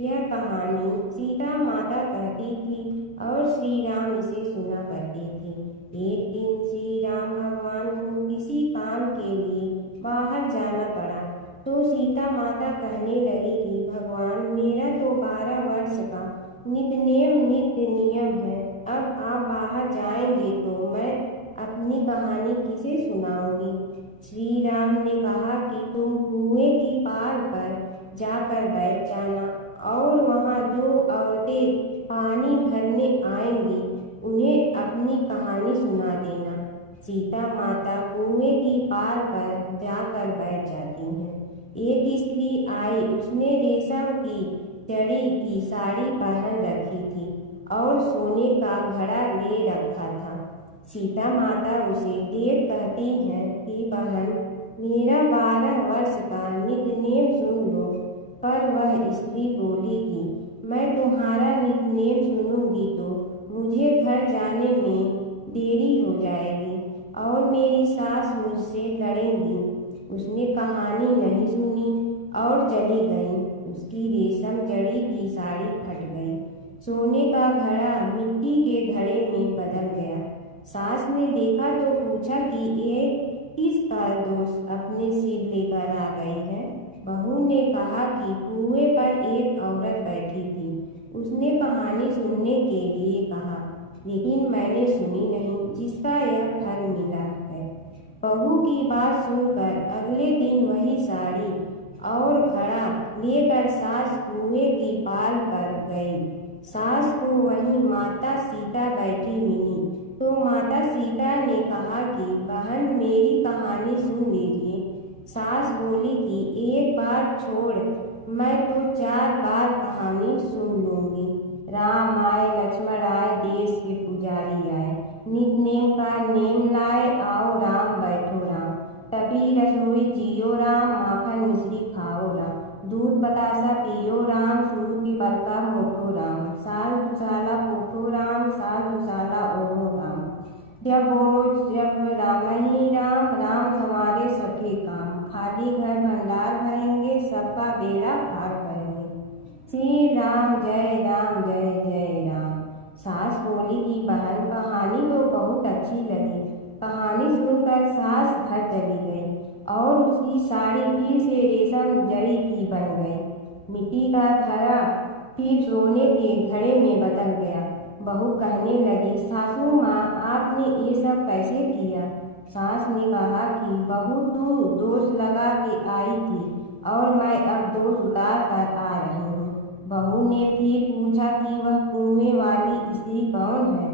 यह कहानी सीता माता कहती थी और श्री राम इसे सुना करते थे। एक दिन श्री राम भगवान को किसी काम के लिए बाहर जाना पड़ा, तो सीता माता कहने लगी कि भगवान, मेरा तो 12 वर्ष का नित्य नियम है। अब आप बाहर जाएंगे तो मैं अपनी कहानी किसे सुनाऊंगी। श्री राम ने कहा कि तुम कुएं की पार पर जाकर बैठ जाना और वहाँ जो औरतें पानी भरने आएंगी उन्हें अपनी कहानी सुना देना। सीता माता कुएं की पार पर जाकर बैठ जाती हैं। एक स्त्री आई, उसने रेशम की जड़ी की साड़ी पहन रखी थी और सोने का घड़ा ले रखा था। सीता माता उसे देख कहती हैं कि बहन, मेरा 12 वर्ष का नित्य सुन लो। पर वह स्त्री बोली कि मैं तुम्हारा नित्य सुनूंगी तो मुझे घर जाने में देरी हो जाएगी और मेरी सास मुझसे लड़ेंगी। उसने कहानी नहीं सुनी और चली गई। उसकी रेशम जड़ी की साड़ी फट गई, सोने का घड़ा मिट्टी के घड़े में बदल गया। सास ने देखा तो पूछा कि ये किसका दोष अपने सिर लेकर आ गई है। बहू ने कहा कि कुएं पर एक औरत बैठी थी, उसने कहानी सुनने के लिए कहा, लेकिन मैंने सुनी नहीं, जिसका यह फल मिला है। बहू की बात सुनकर अगले दिन वही साड़ी और घड़ा लेकर सास कुएं की पार पर गई। सास को वही माता सीता बैठी मिली, तो माता सीता ने कहा कि बहन, मेरी कहानी सुन लीजिए। सास बोली कि एक बार छोड़, मैं तो 4 बार कहानी सुन लूंगी। राम आए, लक्ष्मण आए, देश के पुजारी आए, नित नेम का नेम लाए, आओ राम बैठो राम, तपी रसोई जियो राम, माखन मिश्री खाओ राम, दूध बतासा पियो राम, सूद की बरका मोठो राम, साल दुसाला पोठो राम, साल दुसाला ओढ़ो राम, जब बोलो जब राम ही राम, राम हमारे सभी काम, खाली घर भंडार भरेंगे, सबका बेड़ा पार करेंगे। श्री राम जय राम जय जय राम। सास बोली कि बहन, कहानी तो बहुत अच्छी लगी। कहानी सुनकर सास घर चली गई और उसकी साड़ी फिर से रेशम जड़ी की बन गई। मिट्टी का घड़ा फिर सोने के घड़े में बदल गया। बहू कहने लगी, सासू माँ, आपने ये सब कैसे किया। सास ने कहा कि बहू, तू दोष लगा के आई थी और मैं अब दोष उतार कर आ रही हूँ। बहू ने फिर पूछा कि वह कुएं वाली स्त्री कौन है।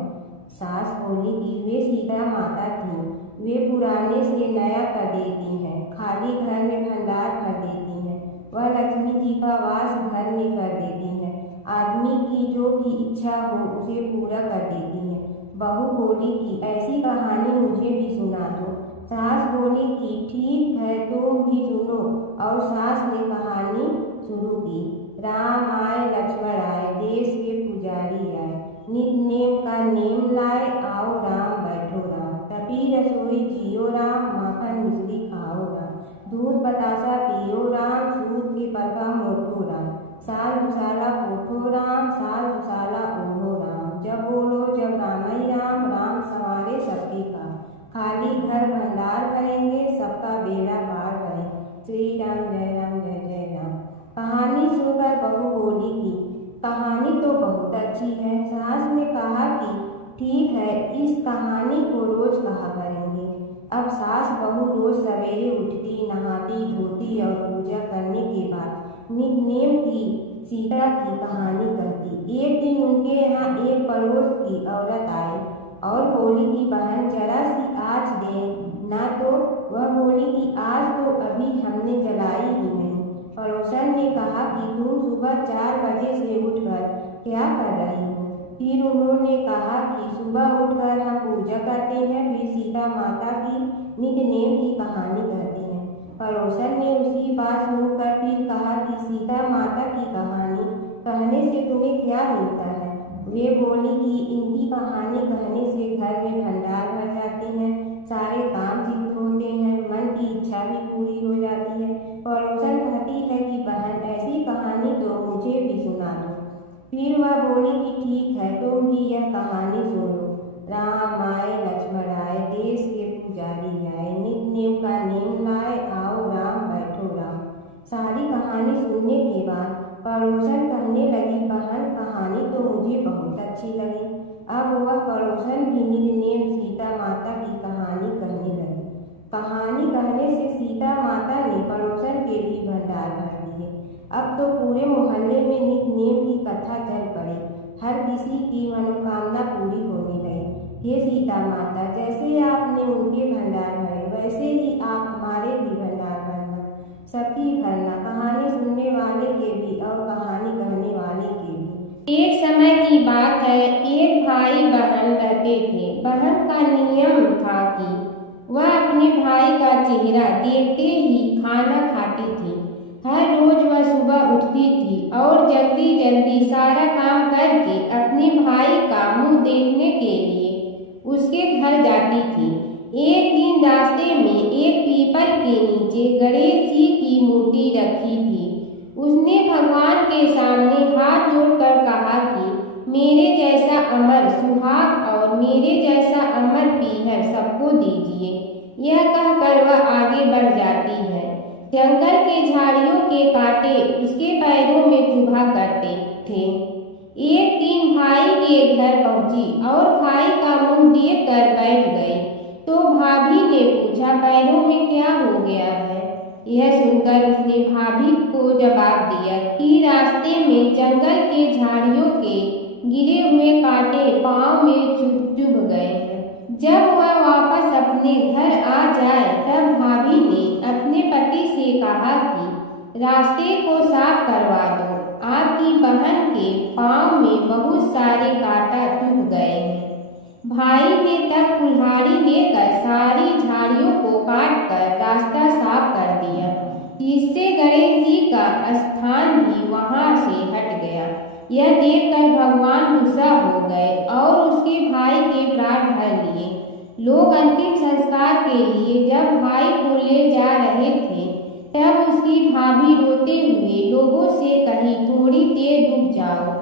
सास बोली कि वे सीता माता थी। वे पुराने से नया कर देती हैं, खाली घर में भंडार भर देती हैं, वह लक्ष्मी जी का वास घर में कर देती हैं, आदमी की जो भी इच्छा हो उसे पूरा कर देती हैं। बहू बोली कि ऐसी कहानी मुझे भी सुना दो। सास बोली कि ठीक है, तुम भी सुनो, और सास ने कहानी शुरू की। राम आए, लक्ष्मण आए, देश के पुजारी आए, नित नेम का नेम लाए, आओ राम बैठो राम, तपी रसोई जियो राम, माखन मिश्री खाओ राम, दूध बतासा पियो राम, सूद के बरका मोठो राम, साल दुसाला पोठो राम, साल दुसाला ओढ़ो राम, जब बोलो जब राम ही राम, राम संवारे सबके काम, खाली घर भंडार भरेंगे, सबका बेड़ा पार करेंगे। श्री राम जय राम जय जय राम। कहानी सुनकर बहू बोली कि कहानी तो बहुत अच्छी है। सास ने कहा कि ठीक है, इस कहानी को रोज कहा करेंगे। अब सास बहू रोज सवेरे उठती, नहाती धोती और पूजा करने के बाद नित नेम की सीता की कहानी कहती। एक दिन उनके यहाँ एक पड़ोस की औरत आई और बोली कि बहन, जरा सी आँच दे ना। तो वह बोली कि आज तो अभी हमने जलाई ही नहीं। पड़ोसन ने कहा कि तुम सुबह 4 बजे से उठकर क्या कर रही हो। फिर उन्होंने कहा कि सुबह उठकर हम पूजा करते हैं, फिर सीता माता की नित्य नेम की कहानी कहते हैं। पड़ोसन ने उसकी बात सुनकर फिर कहा कि सीता माता की कहानी कहने से तुम्हें क्या मिलता है। वे बोली कि इनकी कहानी कहने से घर में भंडार भर जाते हैं, सारे काम सिद्ध होते हैं, मन की इच्छा भी पूरी हो जाती है। पड़ोसन कहती है कि बहन, ऐसी कहानी तो मुझे भी सुना बोली कि ठीक है, तुम भी यह कहानी सुनो। राम आए, लक्ष्मण आए, देश के पुजारी आए, नित नेम का नेम लाए, आओ राम बैठो राम। सारी कहानी सुनने के बाद पड़ोसन कहने लगी, बहन कहानी तो मुझे बहुत अच्छी लगी। अब वह पड़ोसन भी नित नेम सीता माता की कहानी कहने लगी। कहानी कहने से सीता माता ने पड़ोसन के भी भंडार भर दिए। अब तो पूरे मोहल्ले में नित नेम की कथा चल पड़ी। हर किसी की मनोकामना पूरी होने लगी। हे सीता माता, जैसे आपने उनके भंडार भरे, वैसे ही आप हमारे भी भंडार भरना, सबकी भरना, कहानी सुनने वाले के भी और कहानी कहने वाले के भी। एक समय की बात है, एक भाई बहन रहते थे। बहन का नियम था कि वह अपने भाई का चेहरा देखते ही खाना खाती थी। हर रोज वह सुबह उठती थी और जल्दी जल्दी सारा काम करके अपने भाई का मुंह देखने के लिए उसके घर जाती थी। एक दिन रास्ते में एक पीपल के नीचे गणेश जी की मूर्ति रखी थी। उसने भगवान के सामने हाथ जोड़कर कहा कि मेरे जैसा अमर सुहाग और मेरे जैसा अमर पीहर सबको दीजिए। यह कहकर वह आगे बढ़ जाती है। जंगल के झाड़ियों के कांटे उसके पैरों में चुभा करते थे। एक दिन भाई के घर पहुंची और भाई का मुंह देख कर बैठ गई तो भाभी ने पूछा, पैरों में क्या हो गया है? यह सुनकर उसने भाभी को जवाब दिया कि रास्ते में जंगल के झाड़ियों के गिरे हुए कांटे पांव में चुभ गए हैं। जब वह वापस अपने घर आ जाए तब भाभी ने अपने पति से कहा कि रास्ते को साफ करवा दो, आपकी बहन के पांव में बहुत सारे कांटा चुभ गए हैं। भाई ने तब कुल्हाड़ी लेकर सारी झाड़ियों को काट कर रास्ता साफ कर दिया, जिससे गणेश जी का स्थान भी वहां से हट गया। यह देखकर भगवान गुस्सा हो गए और उसके भाई के प्राण भर लिए। लोग अंतिम संस्कार के लिए जब भाई को ले जा रहे थे तब उसकी भाभी रोते हुए लोगों से कही, थोड़ी देर रुक जाओ,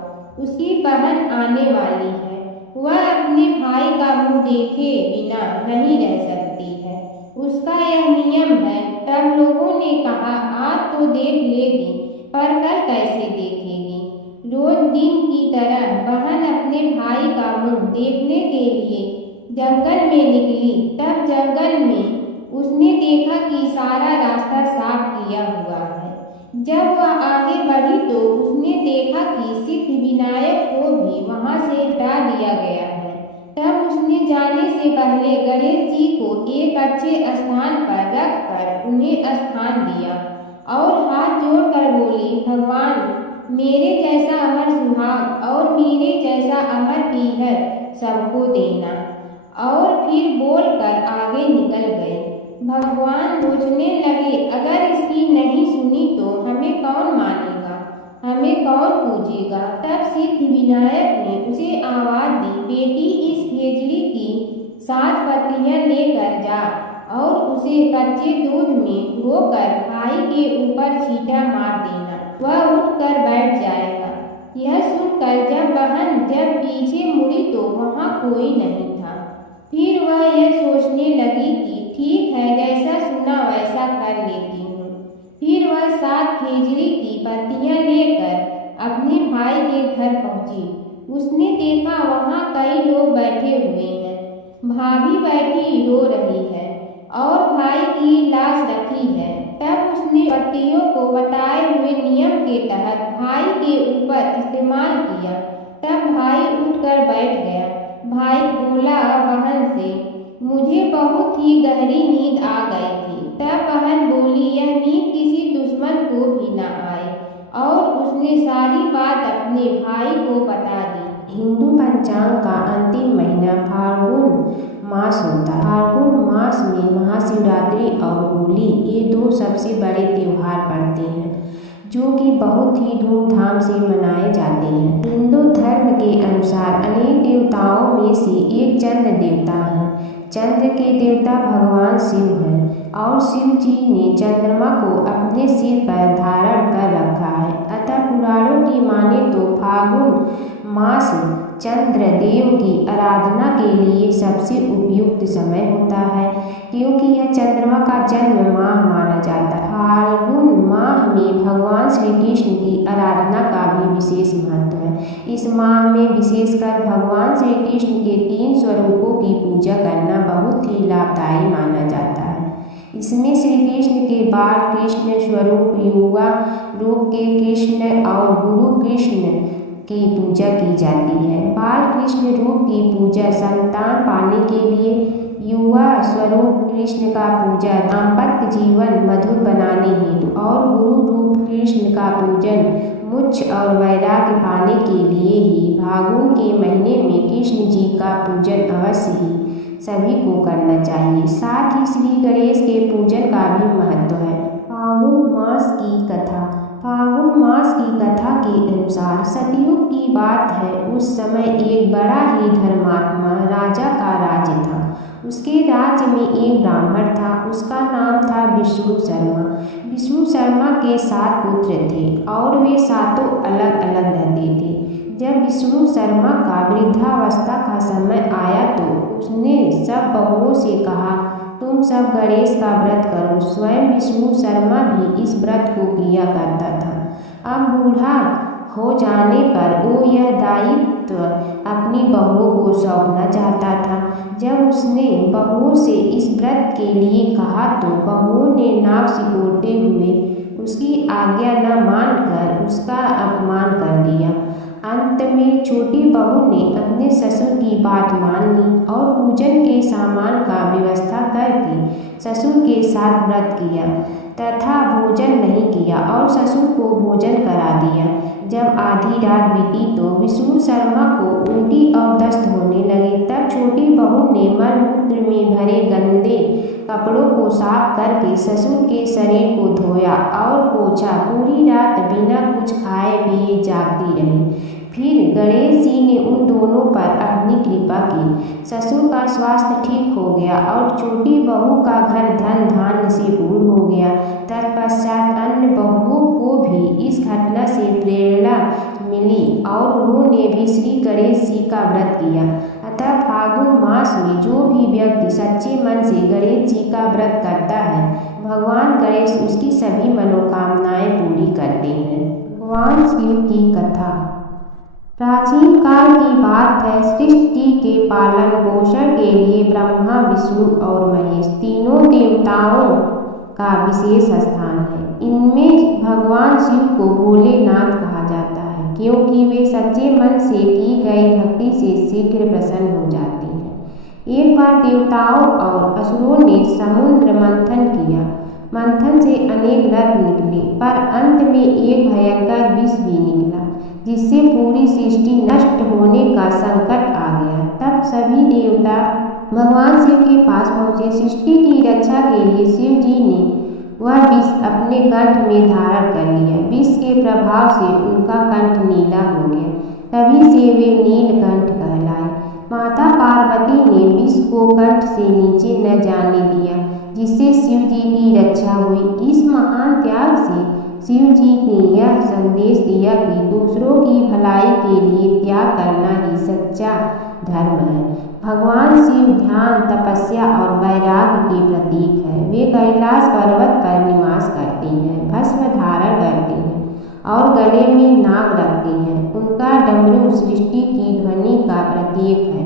उसकी बहन आने वाली है, वह अपने भाई का मुंह देखे बिना नहीं रह सकती है, उसका यह नियम है। तब लोगों ने कहा, आज तो देख लेगी पर कल कैसे देखेगी? रोज दिन की तरह बहन अपने भाई का मुंह देखने के लिए जंगल में निकली। तब जंगल में उसने देखा कि सारा रास्ता साफ किया हुआ है। जब वह आगे बढ़ी तो उसने देखा कि सिद्धिविनायक को भी वहां से हटा दिया गया है। तब उसने जाने से पहले गणेश जी को एक अच्छे स्थान पर रखकर उन्हें स्थान दिया और हाथ जोड़कर बोली, भगवान मेरे जैसा अमर सुहाग और मेरे जैसा अमर पीहर सबको देना। और फिर बोलकर आगे निकल गए। भगवान सोचने लगे, अगर इसकी नहीं सुनी तो हमें कौन मानेगा, हमें कौन पूजेगा? तब सिद्धिविनायक ने उसे आवाज दी, बेटी इस खेजड़ी की 7 पत्तियां लेकर जा और उसे कच्चे दूध में धोकर भाई के ऊपर छींटा मार देना, वह उठकर बैठ जाएगा। यह सुनकर जब पीछे मुड़ी तो वहां कोई नहीं था। फिर वह यह सोचने लगी कि ठीक है, जैसा सुना वैसा कर लेती हूँ। फिर वह 7 खेजड़ी की पत्तियां लेकर अपने भाई के घर पहुंची। उसने देखा वहां कई लोग बैठे हुए हैं। भाभी बैठी रो रही है और भाई की लाश रखी है। तब उसने पत्तियों को बताए हुए नियम के तहत भाई के ऊपर इस्तेमाल किया। तब भाई उठकर बैठ गया। भाई बोला बहन से, मुझे बहुत ही गहरी नींद आ गई थी। तब बहन बोली, यह नींद किसी दुश्मन को भी न आए, और उसने सारी बात अपने भाई को बता दी। हिंदू पंचांग का अंतिम महीना फाल्गुन मास होता है। फाल्गुन मास में महाशिवरात्रि और होली ये 2 सबसे बड़े त्योहार पड़ते हैं जो कि बहुत ही धूमधाम से मनाए जाते हैं। हिंदू धर्म के अनुसार अनेक देवताओं में से एक चंद्र देवता है। चंद्र के देवता भगवान शिव हैं और शिव जी ने चंद्रमा को अपने सिर पर धारण कर रखा है। अतः पुराणों की माने तो फाल्गुन मास चंद्रदेव की आराधना के लिए सबसे उपयुक्त समय होता है, क्योंकि यह चंद्रमा का जन्म माह माना जाता है। फाल्गुन माह में भगवान श्री कृष्ण की आराधना का भी विशेष महत्व है। इस माह में विशेषकर भगवान श्री कृष्ण के 3 स्वरूपों की पूजा करना बहुत ही लाभदायी माना जाता है। इसमें श्री कृष्ण के बाल कृष्ण स्वरूप, युवा रूप के कृष्ण और गुरु कृष्ण की पूजा की जाती है। बाल कृष्ण रूप की पूजा संतान पाने के लिए, युवा स्वरूप कृष्ण का पूजा दाम्पत्य जीवन मधुर बनाने हेतु और गुरु रूप कृष्ण का पूजन मोक्ष और वैराग्य पाने के लिए ही फाल्गुन के महीने में कृष्ण जी का पूजन अवश्य ही सभी को करना चाहिए। साथ ही श्री गणेश के पूजन का भी महत्व है। फाल्गुन मास की कथा। फाल्गुन मास की कथा के अनुसार सतयुग की बात है। उस समय एक बड़ा ही धर्मात्मा राजा का राज्य था। उसके राज्य में एक ब्राह्मण था, उसका नाम था विष्णु शर्मा। विष्णु शर्मा के 7 पुत्र थे और वे 7 अलग अलग रहते थे। जब विष्णु शर्मा का वृद्धावस्था का समय आया तो उसने सब बहुओं से कहा, तुम सब गणेश का व्रत करो। स्वयं विष्णु शर्मा भी इस व्रत को किया करता था। अब बूढ़ा हो जाने पर वो यह दायित्व अपनी बहुओं को सौंपना चाहता था। जब उसने बहुओं से इस व्रत के लिए कहा तो बहुओं ने नाक सिकोड़ते हुए उसकी आज्ञा न मानकर उसका अपमान कर दिया। अंत में छोटी बहू ने अपने ससुर की बात मान ली और पूजन के सामान का व्यवस्था करके ससुर के साथ व्रत किया तथा भोजन नहीं किया और ससुर को भोजन करा दिया। जब आधी रात बीती तो विष्णु शर्मा को उल्टी और दस्त होने लगे। तब छोटी बहू ने मलमूत्र में भरे गंदे कपड़ों को साफ करके ससुर के शरीर को धोया और पोंछा। पूरी रात बिना कुछ खाए पिए जागती रही। फिर गणेश जी ने उन दोनों पर अपनी कृपा की। ससुर का स्वास्थ्य ठीक हो गया और छोटी बहू का घर धन धान्य से पूर्ण हो गया। तत्पश्चात अन्य बहुओं को भी इस घटना से प्रेरणा मिली और उन्होंने भी श्री गणेश जी का व्रत किया। अतः फाल्गुन मास में जो भी व्यक्ति सच्चे मन से गणेश जी का व्रत करता है, भगवान गणेश उसकी सभी मनोकामनाएं पूरी करते हैं। भगवान शिव की कथा। प्राचीन काल की बात है। सृष्टि के पालन पोषण के लिए ब्रह्मा, विष्णु और महेश तीनों देवताओं का विशेष स्थान है। इनमें भगवान शिव को भोलेनाथ कहा जाता है, क्योंकि वे सच्चे मन से की गई भक्ति से शीघ्र प्रसन्न हो जाते हैं। एक बार देवताओं और असुरों ने समुद्र मंथन किया। मंथन से अनेक रत्न निकले, पर अंत में एक भयंकर विष भी निकला, जिससे पूरी सृष्टि नष्ट होने का संकट आ गया। तब सभी देवता भगवान शिव के पास पहुँचे। सृष्टि की रक्षा के लिए शिव जी ने वह विष अपने कंठ में धारण कर लिया। विष के प्रभाव से उनका कंठ नीला हो गया। तभी से वे नीलकंठ कहलाए। माता पार्वती ने विष को कंठ से नीचे न जाने दिया, जिससे शिव जी की रक्षा हुई। इस महान त्याग से शिव जी ने यह संदेश दिया कि दूसरों की भलाई के लिए त्याग करना ही सच्चा धर्म है। भगवान शिव ध्यान, तपस्या और वैराग्य के प्रतीक है। वे कैलाश पर्वत पर निवास करते हैं, भस्म धारण करते हैं और गले में नाग रखते हैं। उनका डमरू सृष्टि की ध्वनि का प्रतीक है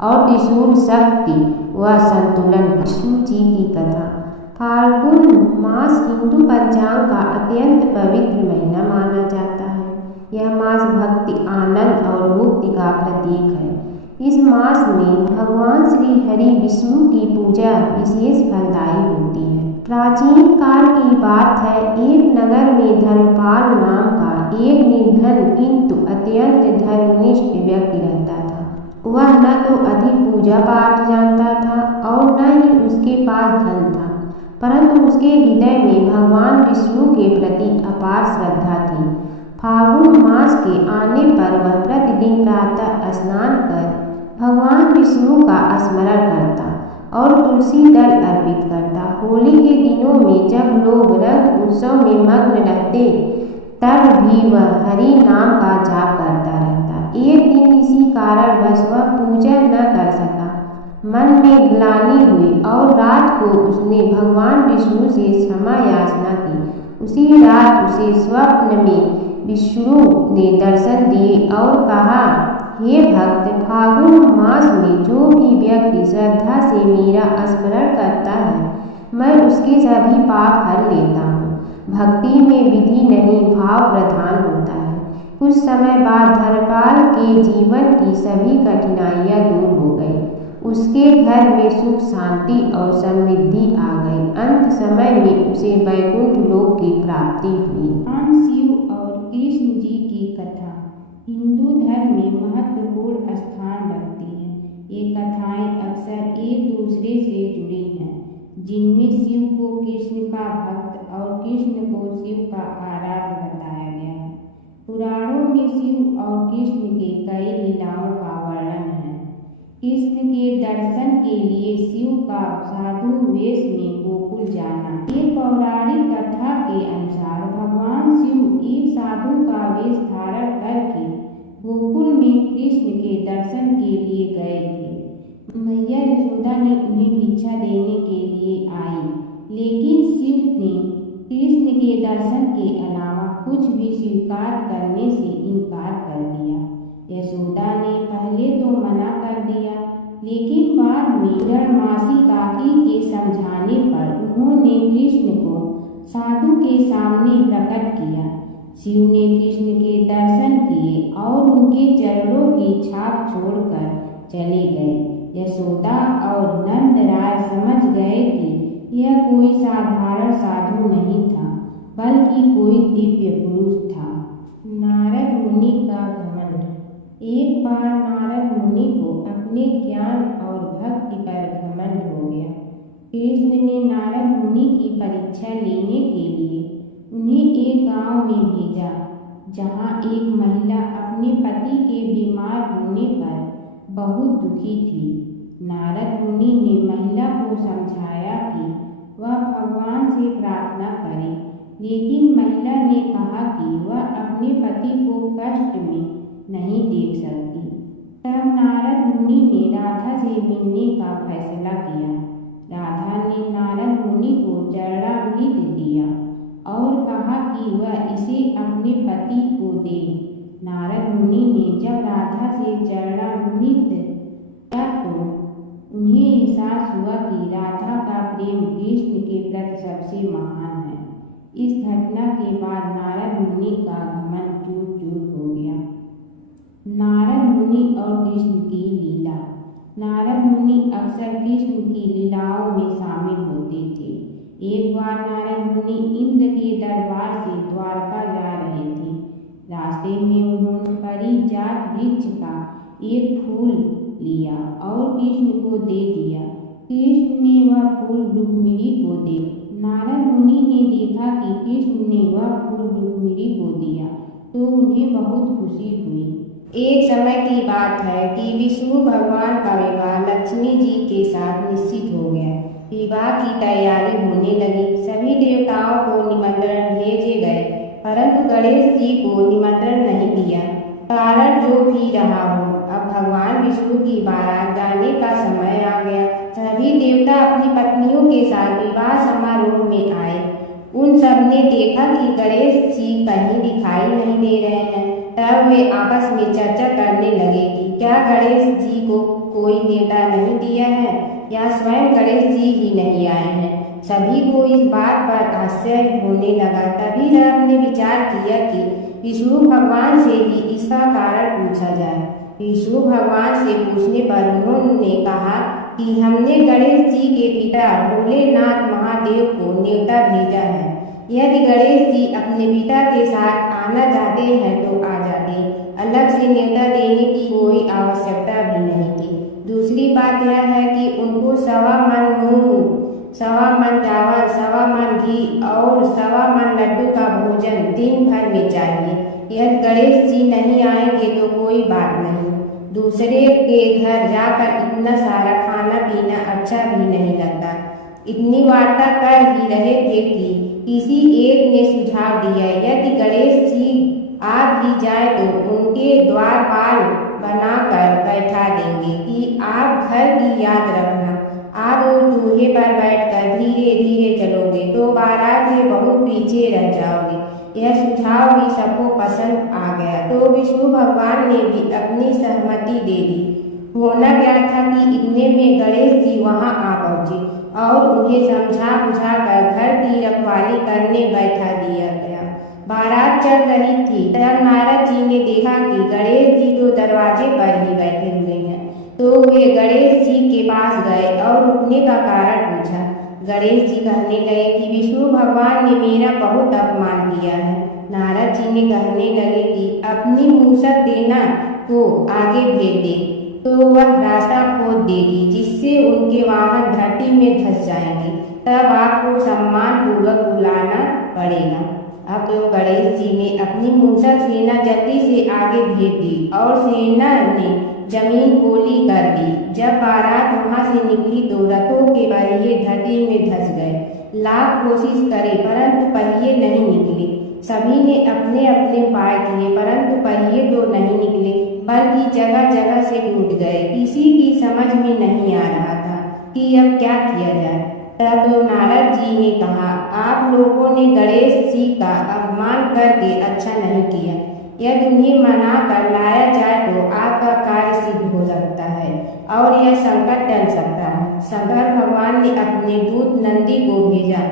और त्रिशूल शक्ति व संतुलन। विष्णु जी की कथा। फाल्गुन मास हिंदू पंचांग का अत्यंत पवित्र महीना माना जाता है। यह मास भक्ति, आनंद और मुक्ति का प्रतीक है। इस मास में भगवान श्री हरि विष्णु की पूजा विशेष फलदायी होती है। प्राचीन काल की बात है। एक नगर में धर्मपाल नाम का एक निर्धन किंतु अत्यंत धर्मनिष्ठ व्यक्ति रहता था। वह न तो अधिक पूजा पाठ जानता था और न ही उसके पास धन था, परंतु उसके हृदय में भगवान विष्णु के प्रति अपार श्रद्धा थी। फाल्गुन मास के आने पर वह प्रतिदिन प्रातः स्नान कर भगवान विष्णु का स्मरण करता और तुलसी दल अर्पित करता। होली के दिनों में जब लोग रंग उत्सव में मग्न रहते, तब भी भी वह हरि नाम का जाप करता रहता। एक दिन किसी कारणवश वह पूजा न कर सका। मन में ग्लानि हुई और रात को उसने भगवान विष्णु से क्षमा याचना की। उसी रात उसे स्वप्न में विष्णु ने दर्शन दिए और कहा, हे भक्त, फागुन मास में जो भी व्यक्ति श्रद्धा से मेरा स्मरण करता है, मैं उसके सभी पाप हर लेता हूँ। भक्ति में विधि नहीं, भाव प्रधान होता है। कुछ समय बाद धर्मपाल के जीवन की सभी कठिनाइयाँ दूर हो गई। उसके घर में सुख, शांति और समृद्धि आ गई। अंत समय में उसे वैकुंठ लोक की प्राप्ति हुई। भगवान शिव और कृष्ण जी की कथा हिंदू धर्म में महत्वपूर्ण स्थान रखती है। ये कथाएं अक्सर एक दूसरे से जुड़ी हैं, जिनमें शिव को कृष्ण का भक्त और कृष्ण को शिव का आराध्य बताया गया है। पुराणों में शिव और कृष्ण के कई लीलाओं का वर्णन है। कृष्ण के दर्शन के लिए शिव का साधु वेश में गोकुल जाना। एक पौराणिक कथा के अनुसार भगवान शिव एक साधु का वेश धारण करके गोकुल में कृष्ण के दर्शन के लिए गए थे। मैया यशोदा ने उन्हें भिक्षा देने के लिए आई, लेकिन शिव ने कृष्ण के दर्शन के अलावा कुछ भी स्वीकार करने से इनकार कर दिया। यशोदा ने पहले तो मना कर दिया, लेकिन बाद में रणमासी काकी के समझाने पर उन्होंने कृष्ण को साधु के सामने प्रकट किया। शिव ने कृष्ण के दर्शन किए और उनके चरणों की छाप छोड़कर चले गए। यशोदा और नंद राय समझ गए कि यह कोई साधारण साधु नहीं था, बल्कि कोई दिव्य पुरुष था। नारद मुनि का घमंड। एक बार नारद मुनि को अपने ज्ञान और भक्ति पर घमंड हो गया। कृष्ण ने नारद मुनि की परीक्षा लेने के लिए उन्हें एक गांव में भेजा, जहां एक महिला अपने पति के बीमार होने पर बहुत दुखी थी। नारद मुनि ने महिला को समझाया कि वह भगवान से प्रार्थना करे, लेकिन महिला ने कहा कि वह अपने पति को कष्ट में नहीं देख सकती। तब नारद मुनि ने राधा से मिलने का फैसला किया। राधा ने नारद मुनि को चरणामृत दिया और कहा कि वह इसे अपने पति को दे। नारद मुनि ने जब राधा से चरणामृत लिया तो उन्हें एहसास हुआ कि राधा का प्रेम कृष्ण के प्रति सबसे महान है। इस घटना के बाद नारद मुनि का घमंड चूर चूर हो गया। नारद मुनि और कृष्ण की लीला। नारद मुनि अक्सर कृष्ण की लीलाओं में शामिल होते थे। एक बार नारद मुनि इंद्र के दरबार से द्वारका जा रहे थे। रास्ते में उन्होंने पारिजात वृक्ष का एक फूल लिया और कृष्ण को दे दिया। कृष्ण ने वह फूल रुक्मिणी को दे। नारद मुनि ने देखा कि कृष्ण ने वह फूल रुक्मिणी को दिया तो उन्हें बहुत खुशी हुई। एक समय की बात है कि विष्णु भगवान का विवाह लक्ष्मी जी के साथ निश्चित हो गया। विवाह की तैयारी होने लगी। सभी देवताओं को निमंत्रण भेजे गए, परंतु गणेश जी को निमंत्रण नहीं दिया। कारण जो भी रहा हो, अब भगवान विष्णु की बारात जाने का समय आ गया। सभी देवता अपनी पत्नियों के साथ विवाह समारोह में आए। उन सब ने देखा कि गणेश जी कहीं दिखाई नहीं दे रहे हैं। तब वे आपस में चर्चा करने लगे कि क्या गणेश जी को कोई न्योता नहीं दिया है या स्वयं गणेश जी ही नहीं आए हैं। सभी को इस बात पर आश्चर्य होने लगा। तभी राम ने विचार किया कि विष्णु भगवान से ही इसका कारण पूछा जाए। विष्णु भगवान से पूछने पर उन्होंने कहा कि हमने गणेश जी के पिता भोलेनाथ महादेव को न्योता भेजा है। यदि गणेश जी अपने पिता के साथ आना चाहते हैं तो आ जाते, अलग से न्योता देने की कोई आवश्यकता भी नहीं थी। दूसरी बात यह है कि उनको 1.25 मन मूंग, 1.25 मन चावल, 1.25 मन घी और 1.25 मन लड्डू का भोजन दिन भर में चाहिए। यदि गणेश जी नहीं आएंगे तो कोई बात नहीं, दूसरे के घर जाकर इतना सारा खाना पीना अच्छा भी नहीं लगता। इतनी वार्ता कर ही रहे थे कि किसी एक ने सुझाव दिया, यदि गणेश जी दी जाए तो उनके द्वारपाल बनाकर बैठा देंगे कि आप घर की याद रखना। आप उस चूहे पर बैठकर धीरे धीरे चलोगे तो बारात से बहुत पीछे रह जाओगे। यह सुझाव भी सबको पसंद आ गया तो विष्णु भगवान ने भी अपनी सहमति दे दी। होना क्या था कि इतने में गणेश जी वहां आ पहुंचे और उन्हें समझा बुझा कर घर की रखवाली करने बैठा दिया गया। बारात चल रही थी तब नारद जी ने देखा कि गणेश जी तो दरवाजे पर ही बैठे हुए हैं, तो वे गणेश जी के पास गए और रुकने का कारण पूछा। गणेश जी कहने लगे कि विष्णु भगवान ने मेरा बहुत अपमान किया है। नारद जी ने कहने लगे कि अपनी मूसक सेना को आगे भेज दे तो वह रास्ता खोद देगी जिससे उनके वाहन धरती में धंस जाएंगे, तब आपको सम्मान पूर्वक बुलाना पड़ेगा। अब तो गणेश जी ने अपनी मूसक सेना जल्दी से आगे भेज दी और सेना ने जमीन पोली कर दी। जब बारात वहां से निकली तो रथों के पहिए धरती में धंस गए। लाख कोशिश करे परंतु पहिए नहीं निकले। सभी ने अपने अपने उपाय किए परंतु पहिए तो नहीं निकले बल्कि जगह जगह से टूट गए। किसी की समझ में नहीं आ रहा था कि अब क्या किया जाए। तब तो नारद जी ने कहा, आप लोगों ने गणेश जी का अपमान करके अच्छा नहीं किया। यदि उन्हें मना कर लाया जाए तो आपका कार्य सिद्ध हो सकता है और यह संकट टल सकता है। शंकर भगवान ने अपने दूत नंदी को भेजा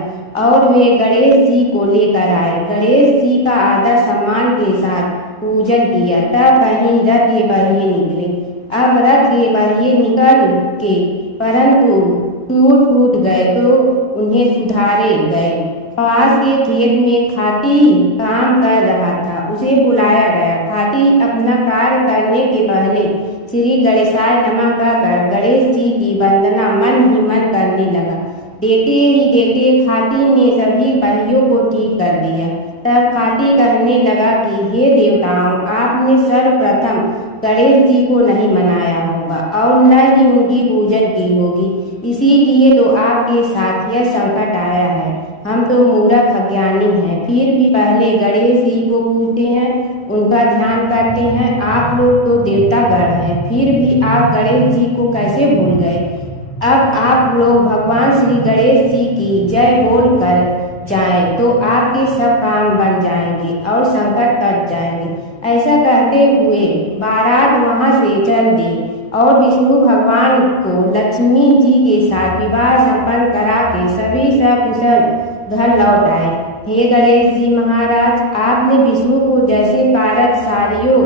और वे गणेश जी को लेकर आए। गणेश जी का आदर सम्मान के साथ पूजन किया। तब कहीं रथ के पहिए निकले। अब रथ के पहिए निकल के परंतु टूट गए तो उन्हें सुधारे गए। पास के खेत में खाती काम कर रहा था, उसे बुलाया गया। खाती अपना कार्य करने के पहले श्री गणेशाय नमः कहकर गणेश जी की वंदना मन ही मन करने लगा। देते ही देते खाती ने सभी पहियों को ठीक कर दिया। तब खाती कहने लगा कि हे देवताओं, आपने सर्वप्रथम गणेश जी को नहीं मनाया होगा और न ही उनकी पूजन की होगी, इसीलिए तो आपके साथ यह संकट आया है। हम तो मूर्ख अज्ञानी हैं, फिर भी पहले गणेश जी को पूजते हैं, उनका ध्यान करते हैं। आप लोग तो देवतागण हैं, फिर भी आप गणेश जी को कैसे भूल गए? अब आप लोग भगवान श्री गणेश जी की जय बोल कर जाएं तो आपके सब काम बन जाएंगे और संकट कट जाएंगे। ऐसा कहते हुए बारात वहां से चल दी और विष्णु भगवान को लक्ष्मी जी के साथ विवाह संपन्न करा के सभी सकुशल घर लौट आए। हे गणेश जी महाराज, आपने विष्णु को जैसे कारज सारियो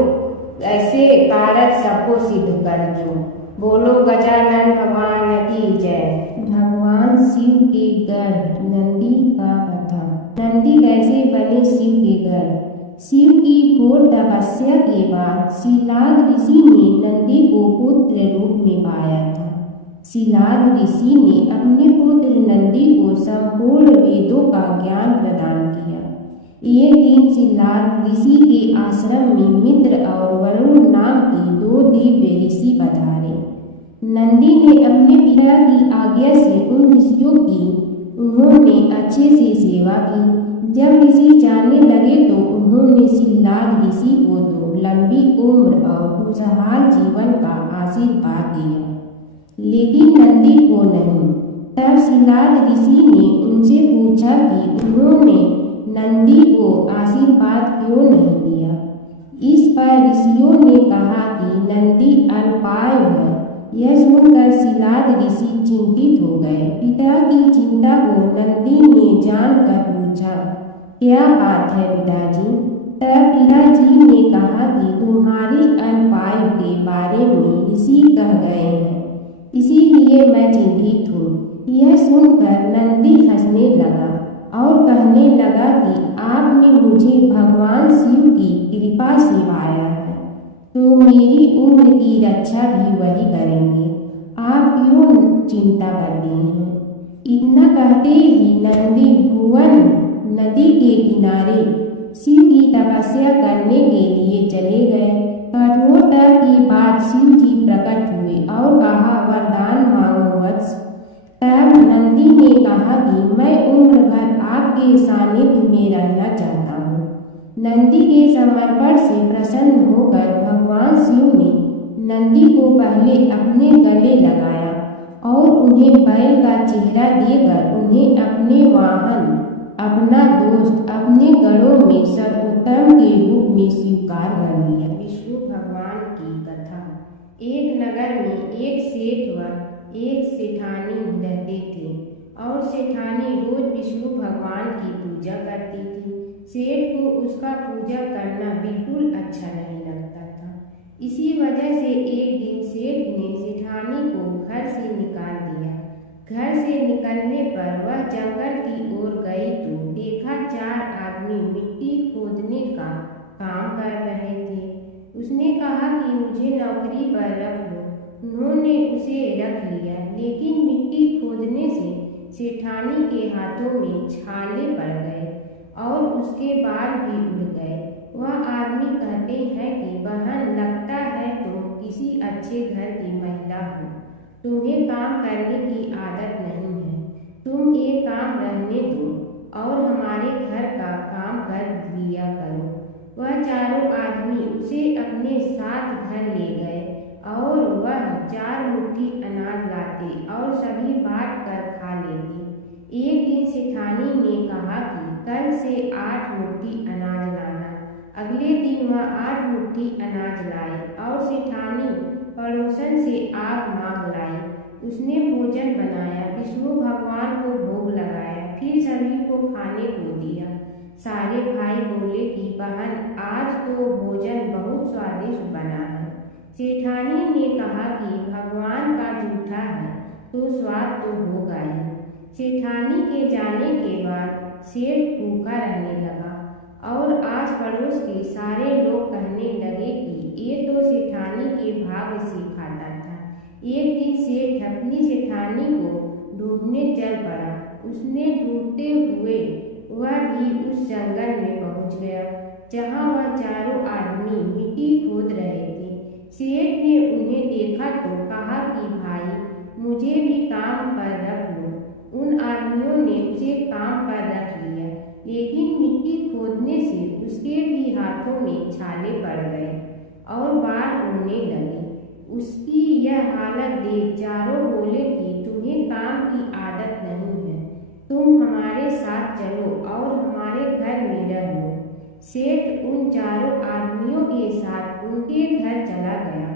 ऐसे कारज सबको सिद्ध कर दो। बोलो गजानन भगवान की जय। भगवान शिव के गढ़ नंदी का कथा। नंदी कैसे बने शिव के गढ़? शिव की घोर तपस्या के बाद शिलाद ऋषि ने नंदी को पुत्र रूप में पाया था। शिलाद ऋषि ने अपने पुत्र नंदी को संपूर्ण वेदों का ज्ञान प्रदान किया। एक दिन शिलाद ऋषि के आश्रम में मित्र और वरुण नाम के दो दिव्य ऋषि पधारे। नंदी ने अपने पिता की आज्ञा से उन ऋषियों की उन्होंने अच्छे से सेवा की। जब ऋषि जाने लगे तो उन्होंने शिलाद ऋषि को तो लंबी उम्र और खुशहाल जीवन का आशीर्वाद दिया, लेकिन नंदी को नहीं। तब शिलाद ऋषि ने उनसे पूछा कि उन्होंने नंदी को आशीर्वाद क्यों नहीं दिया। इस पर ऋषियों ने कहा कि नंदी अल्पायु है। यह सुनकर शिलाद ऋषि चिंतित हो गए। पिता की चिंता को नंदी ने जानकर पूछा, क्या बात है पिताजी? तब पिताजी ने कहा कि तुम्हारी अल्पायु के बारे में ऋषि कह गए हैं, इसीलिए मैं चिंतित हूँ। यह सुनकर नंदी हंसने लगा और कहने लगा कि आपने मुझे भगवान शिव की कृपा से पाया है तो मेरी उम्र की रक्षा भी वही करेंगे। आप क्यों चिंता करते हैं? इतना कहते ही नंदी भुवन नदी के किनारे शिव की तपस्या करने के लिए चले गए। कठोर तप के बाद शिव जी प्रकट हुए और कहा, वरदान मांगो वत्स। तब नंदी ने कहा कि मैं उम्र भर आपके सानिध्य में रहना चाहता हूँ। नंदी के समर्पण से प्रसन्न होकर भगवान शिव ने नंदी को पहले अपने गले लगाया और उन्हें बैल का चेहरा देकर उन्हें अपने वाहन, अपना दोस्त, अपने गढ़ों में सर्वोत्तम के रूप में स्वीकार कर लिया। विष्णु भगवान की कथा। एक नगर में एक सेठ व एक सेठानी रहते थे और सेठानी रोज विष्णु भगवान की पूजा करती थी। सेठ को उसका पूजा करना बिल्कुल अच्छा नहीं लगता था। इसी वजह से एक दिन सेठ ने सेठानी को घर से निकाल दिया। घर से निकलने पर वह जंगल की ओर गई तो देखा 4 आदमी मिट्टी खोदने का काम कर रहे थे। उसने कहा कि मुझे नौकरी पर रख लो। उन्होंने उसे रख लिया, लेकिन मिट्टी खोदने से सेठानी के हाथों में छाले पड़ गए और उसके बाल भी उड़ गए। वह आदमी कहते हैं कि बहन, लगता है तुम किसी अच्छे घर की महिला हो। तुम्हें काम करने की आदत नहीं है। तुम एक काम रहने दो और हमारे घर का काम कर लिया करो। वह चारों आदमी उसे अपने साथ घर ले गए और वह 4 मुट्ठी अनाज लाते और सभी बांट कर खा लेते। एक दिन सेठानी ने कहा कि कल से 8 मुट्ठी अनाज लाना। अगले दिन वह 8 मुट्ठी अनाज लाए और सेठानी पड़ोसन से आग मांग लाई। उसने भोजन बनाया, विष्णु भगवान को भोग लगाया, फिर सभी को खाने को दिया। सारे भाई बोले कि बहन, आज तो भोजन बहुत स्वादिष्ट बना है। सेठानी ने कहा कि भगवान का जूठा है तो स्वाद तो होगा ही। सेठानी के जाने के बाद सेठ भूखा रहने लगा और आस पड़ोस के सारे लोग कहने लगे कि ये तो सेठानी के भाग्य से खाता था। एक दिन सेठ अपनी सेठानी को ढूंढने चल पड़ा। उसने ढूंढते हुए वह भी उस जंगल में पहुंच गया जहां वह चारों आदमी मिट्टी खोद रहे थे। सेठ ने उन्हें देखा तो कहा कि भाई, मुझे भी काम पर रख लो। उन आदमियों ने उसे काम पर रख लिया, लेकिन मिट्टी खोदने से उसके भी हाथों में छाले पड़ गए और बाल उड़ने लगे। उसकी यह हालत देख चारों बोले कि तुम्हें काम की आदत नहीं है, तुम हमारे साथ चलो और हमारे घर में रह लो। सेठ उन चारों आदमियों के साथ उनके घर चला गया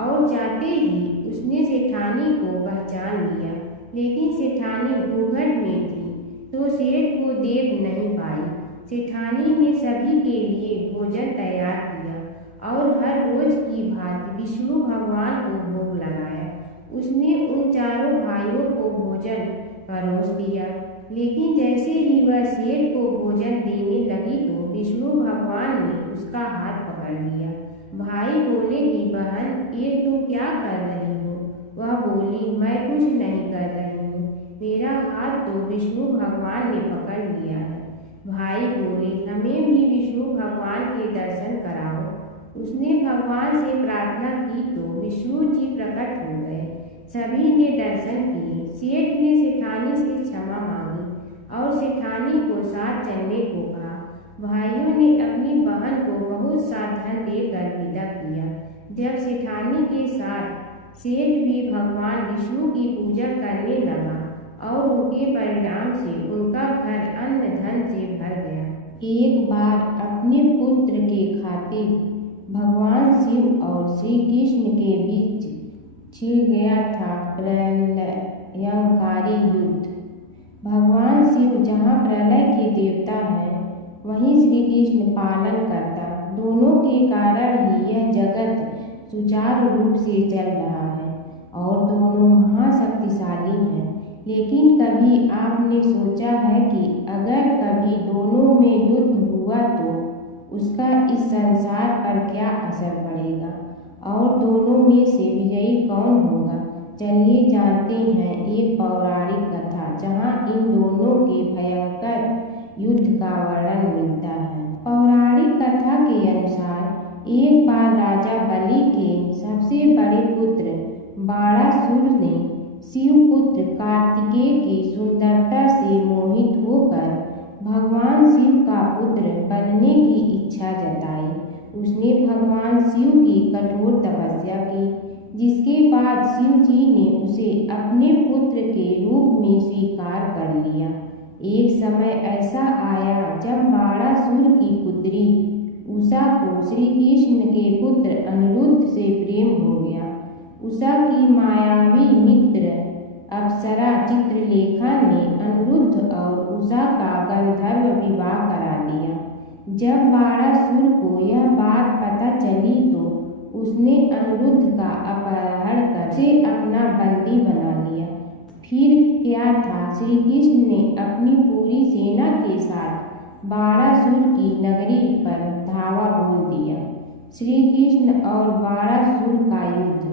और जाते ही उसने सेठानी को पहचान लिया, लेकिन सेठानी घूंघट में थी तो सेठ को देख नहीं पाई। सेठानी ने सभी के लिए भोजन तैयार किया और हर रोज की भांति विष्णु भगवान को भोग लगाया। उसने उन चारों भाइयों को भोजन परोस दिया, लेकिन जैसे ही वह सेठ को भोजन देने लगी तो विष्णु भगवान ने उसका हाथ पकड़ लिया। भाई बोले कि बहन, ये तुम क्या कर रही हो? वह बोली, मैं कुछ नहीं कर रही हूँ, मेरा हाथ तो विष्णु भगवान ने पकड़ लिया है। भाई बोले, हमें भी विष्णु भगवान के दर्शन कराओ। उसने भगवान से प्रार्थना की तो विष्णु जी प्रकट हो गए। सभी ने दर्शन किए। सेठ ने सेठानी से क्षमा मांगी और सेठानी को साथ चलने को कहा। भाइयों ने अपनी बहन को बहुत सा धन देकर विदा किया। जब सेठानी के साथ सेठ भी भगवान विष्णु की पूजा करने लगा और उनके परिणाम से उनका घर अन्न धन से भर गया। एक बार अपने पुत्र के खातिर भगवान शिव और श्री कृष्ण के बीच छिड़ गया था प्रलयंकारी युद्ध। भगवान शिव जहाँ प्रलय के देवता हैं, वहीं श्री कृष्ण पालन करता। दोनों के कारण ही यह जगत सुचारू रूप से चल रहा है और दोनों महाशक्तिशाली हैं। लेकिन कभी आपने सोचा है कि अगर कभी दोनों में युद्ध हुआ तो उसका इस संसार पर क्या असर पड़ेगा और दोनों में से विजयी कौन होगा? चलिए जानते हैं एक पौराणिक कथा जहां इन दोनों के भयंकर युद्ध का वर्णन मिलता है। पौराणिक कथा के अनुसार एक बार राजा बलि के सबसे बड़े पुत्र बाणासुर ने शिवपुत्र कार्तिकेय की सुंदरता से मोहित होकर भगवान शिव का पुत्र बनने की उसने भगवान शिव की कठोर तपस्या की, जिसके बाद शिव जी ने उसे अपने पुत्र के रूप में स्वीकार कर लिया। एक समय ऐसा आया जब बाणासुर की पुत्री उषा को श्री कृष्ण के पुत्र अनिरुद्ध से प्रेम हो गया। उषा की मायावी मित्र अप्सरा चित्रलेखा ने अनिरुद्ध और उषा का गंधर्व विवाह करा दिया। जब बाणासुर को यह बात पता चली तो उसने अनिरुद्ध का अपहरण कर उसे अपना बंदी बना लिया। फिर क्या था, श्री कृष्ण ने अपनी पूरी सेना के साथ बाणासुर की नगरी पर धावा बोल दिया। श्री कृष्ण और बाणासुर का युद्ध।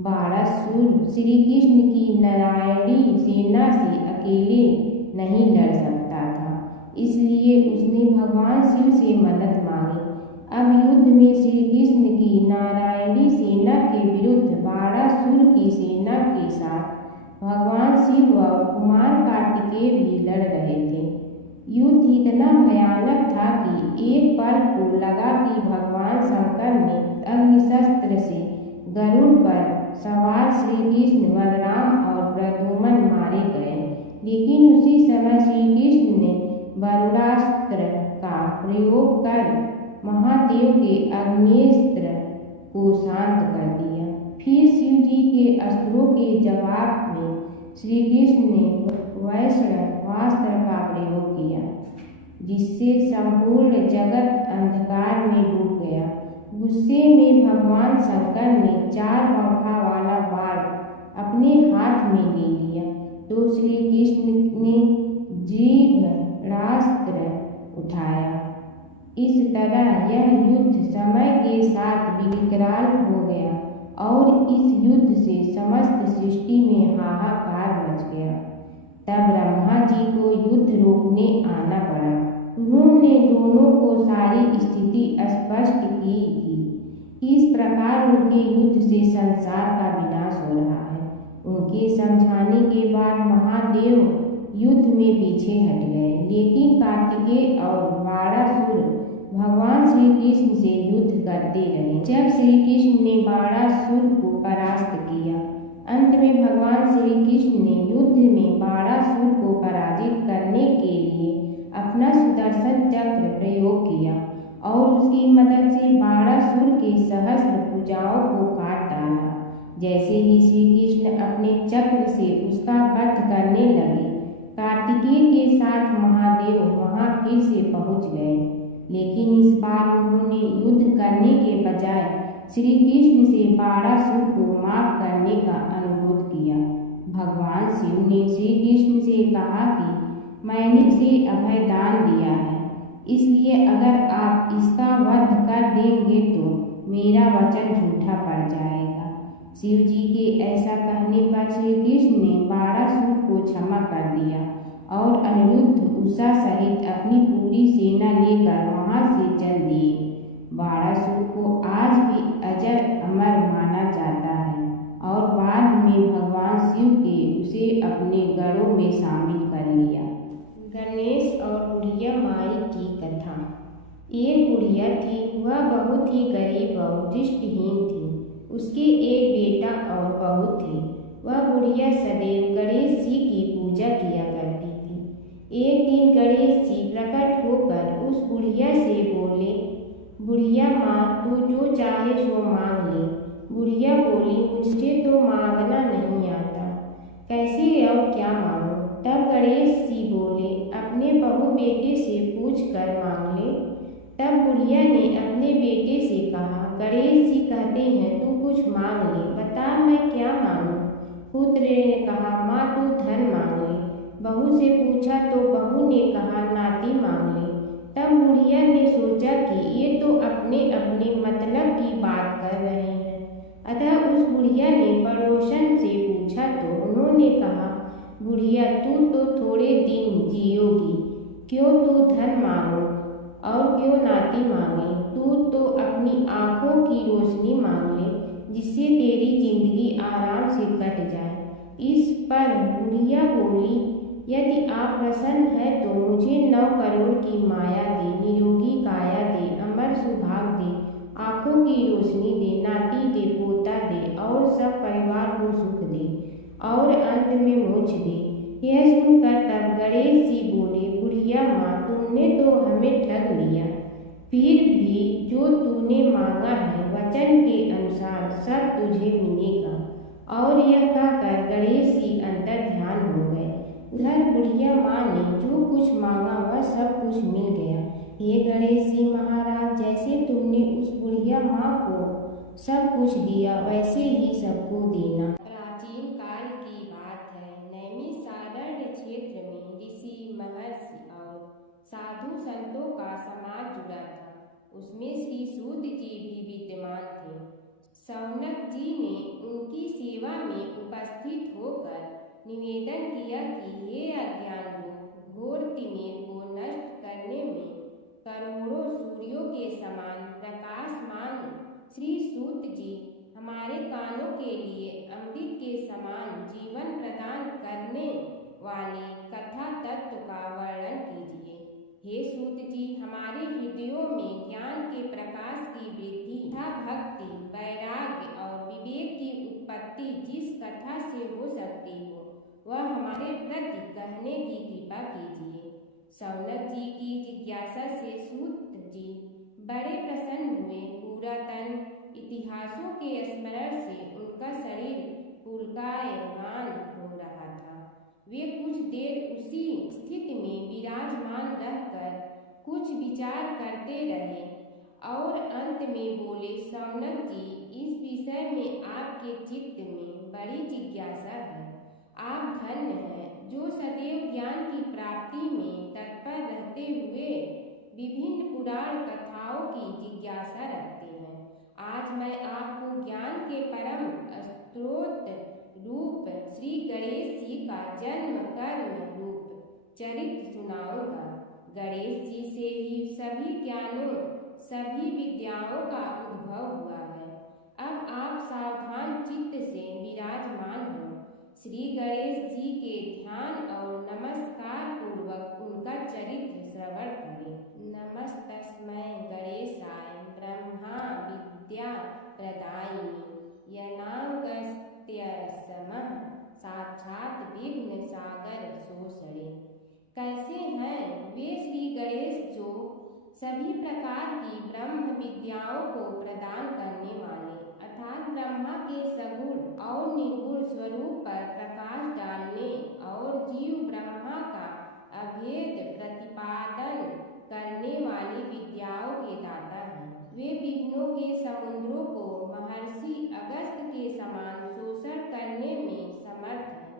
बाणासुर श्री कृष्ण की नारायणी सेना से अकेले नहीं लड़ सकता था, इसलिए उसने भगवान शिव से मदद मांगी। अब युद्ध में श्री कृष्ण की नारायणी सेना के विरुद्ध बाणासुर की सेना के साथ भगवान शिव और कुमार कार्तिकेय भी लड़ रहे थे। युद्ध इतना भयानक था कि एक पल को लगा कि भगवान शंकर ने अग्निशस्त्र से गरुड़ पर सवार श्री कृष्ण, बलराम और प्रद्युम्न मारे गए, लेकिन उसी समय श्री कृष्ण ने वरुणास्त्र का प्रयोग कर महादेव के अग्नेस्त्र को शांत कर दिया। फिर शिव जी के अस्त्रों के जवाब में श्री कृष्ण ने वैष्णवास्त्र का प्रयोग किया, जिससे संपूर्ण जगत अंधकार में डूब गया। गुस्से में भगवान शंकर ने 4 पंखा वाला बाण अपने हाथ में ले लिया तो श्री कृष्ण ने जीभ्रास्त्र उठाया। इस तरह यह युद्ध समय के साथ विकराल हो गया और इस युद्ध से समस्त सृष्टि में हाहाकार मच गया। तब ब्रह्मा जी को युद्ध रोकने आना पड़ा। उन्होंने दोनों को सारी स्थिति स्पष्ट की थी। इस प्रकार उनके युद्ध से संसार का विनाश हो रहा है। उनके समझाने के बाद महादेव युद्ध में पीछे हट गए, लेकिन कार्तिकेय और बाणासुर भगवान श्री कृष्ण से युद्ध करते रहे। जब श्री कृष्ण ने बाणासुर को परास्त किया, अंत में भगवान श्री कृष्ण ने युद्ध में बाणासुर को पराजित करने के लिए अपना सुदर्शन चक्र प्रयोग किया और उसकी मदद से बाणासुर के सहस्त्र भुजाओं को काट डाला। जैसे ही श्री कृष्ण अपने चक्र से उसका वध करने लगे, कार्तिकेय के साथ महादेव वहां फिर से पहुंच गए, लेकिन इस बार उन्होंने युद्ध करने के बजाय श्री कृष्ण से बाणासुर को माफ करने का अनुरोध किया। भगवान शिव ने श्री कृष्ण से कहा कि मैंने इसे अभय दान दिया है, इसलिए अगर आप इसका वध कर देंगे तो मेरा वचन झूठा पड़ जाएगा। शिव जी के ऐसा कहने पर श्री कृष्ण ने बाणासुर को क्षमा कर दिया और अनिरुद्ध, उषा सहित अपनी पूरी सेना लेकर वहां से चल दिए। बाणासुर को आज भी अजर अमर माना जाता है और बाद में भगवान शिव के उसे अपने गढ़ों में शामिल कर लिया। गणेश और बुढ़िया माई की कथा। एक बुढ़िया थी, वह बहुत ही गरीब और दृष्टिहीन थी। उसके एक बेटा और बहू थी। वह बुढ़िया सदैव गणेश जी की पूजा किया करती थी। एक दिन गणेश जी प्रकट होकर उस बुढ़िया से बोले, बुढ़िया माँ, तू जो चाहे सो मांग ले। बुढ़िया बोली, मुझे तो मांगना नहीं आता, कैसे और क्या मांगूं? तब गणेश जी बोले, अपने बहू बेटे से पूछ कर मांग ले। तब बुढ़िया ने अपने बेटे से कहा, गणेश जी कहते हैं तू कुछ मांग ले, बता मैं क्या मांगूं? पुत्र ने कहा, माँ तू धन मांग ले। बहू से पूछा तो बहू ने कहा, नाती मांग ले। तब बुढ़िया ने सोचा कि ये तो अपने अपने मतलब की बात कर रहे हैं, अतः उस बुढ़िया ने पड़ोसन से पूछा तो उन्होंने कहा, बुढ़िया तू तो थोड़े दिन जियोगी, क्यों तू धन मांगो और क्यों नाती मांगे? तू तो अपनी आँखों की रोशनी मांग ले, जिससे तेरी जिंदगी आराम से कट जाए। इस पर बुढ़िया बोली, यदि आप प्रसन्न है तो मुझे 9 करोड़ की माया दे, निरोगी काया दे, अमर सुभाग दे की रोशनी दे, नाती दे, पोता दे और सब परिवार को सुख दे और अंत में मोक्ष दे। यह सुनकर तब गणेश जी बोले, बुढ़िया माँ, तुमने तो हमें ठग लिया, फिर भी जो तूने मांगा है वचन के अनुसार सब तुझे मिलेगा। और यह कहकर गणेश जी अंतर ध्यान हो गए। उधर बुढ़िया माँ ने जो कुछ मांगा वह सब कुछ मिल गया। हे गणेश जी महाराज, जैसे तुमने उस बुढ़िया माँ को सब कुछ दिया वैसे ही सबको देना। प्राचीन काल की बात है। नैमिषारण्य क्षेत्र में ऋषि, महर्षि और साधु संतों का समाज जुड़ा था। उसमें श्री सूत जी भी विद्यमान थे। शौनक जी ने उनकी सेवा में उपस्थित होकर निवेदन किया कि हे अज्ञान रूप घोर तिमिर को नष्ट करने में करोड़ों सूर्यों के समान प्रकाशमान श्री सूत जी हमारे कानों के लिए अमृत के समान जीवन प्रदान करने वाले कथा तत्व का वर्णन कीजिए। हे सूत जी, हमारे हृदयों में ज्ञान के प्रकाश की वृद्धि तथा भक्ति, वैराग्य और विवेक की उत्पत्ति जिस कथा से हो सकती हो वह हमारे प्रति कहने की कृपा कीजिए। शौनक जी की जिज्ञासा से सूत जी बड़े प्रसन्न हुए। पुरातन इतिहासों के स्मरण से उनका शरीर पुलकायमान हो रहा था। वे कुछ देर उसी स्थिति में विराजमान रहकर कुछ विचार करते रहे और अंत में बोले, शौनक जी, इस विषय में आपके चित्त में बड़ी जिज्ञासा है। आप धन्य हैं जो सदैव ज्ञान की प्राप्ति में तत्पर रहते हुए विभिन्न पुराण कथाओं की जिज्ञासा रखते हैं। आज मैं आपको ज्ञान के परम स्रोत रूप श्री गणेश जी का जन्म कर्म रूप चरित्र सुनाऊंगा। गणेश जी से ही सभी ज्ञानों, सभी विद्याओं का उद्भव हुआ है। अब आप सावधान चित्त से विराजमान हो। श्री गणेश जी के ध्यान और नमस्कार पूर्वक उनका चरित्र श्रवण करें। नमस्तस्मै गणेशाय ब्रह्मा विद्या प्रदायिनी यनागस्त्यसमः साक्षात् विघ्न सागर शोषणे। कैसे हैं वे श्री गणेश जो सभी प्रकार की ब्रह्म विद्याओं को प्रदान करने वाले अर्थात ब्रह्मा के सगुण और निर्गुण स्वरूप पर प्रकाश डालने और जीव ब्रह्मा का अभेद प्रतिपादन करने वाली विद्याओं के दाता हैं। वे विघ्नों के समुद्रों को महर्षि अगस्त के समान शोषण करने में समर्थ हैं,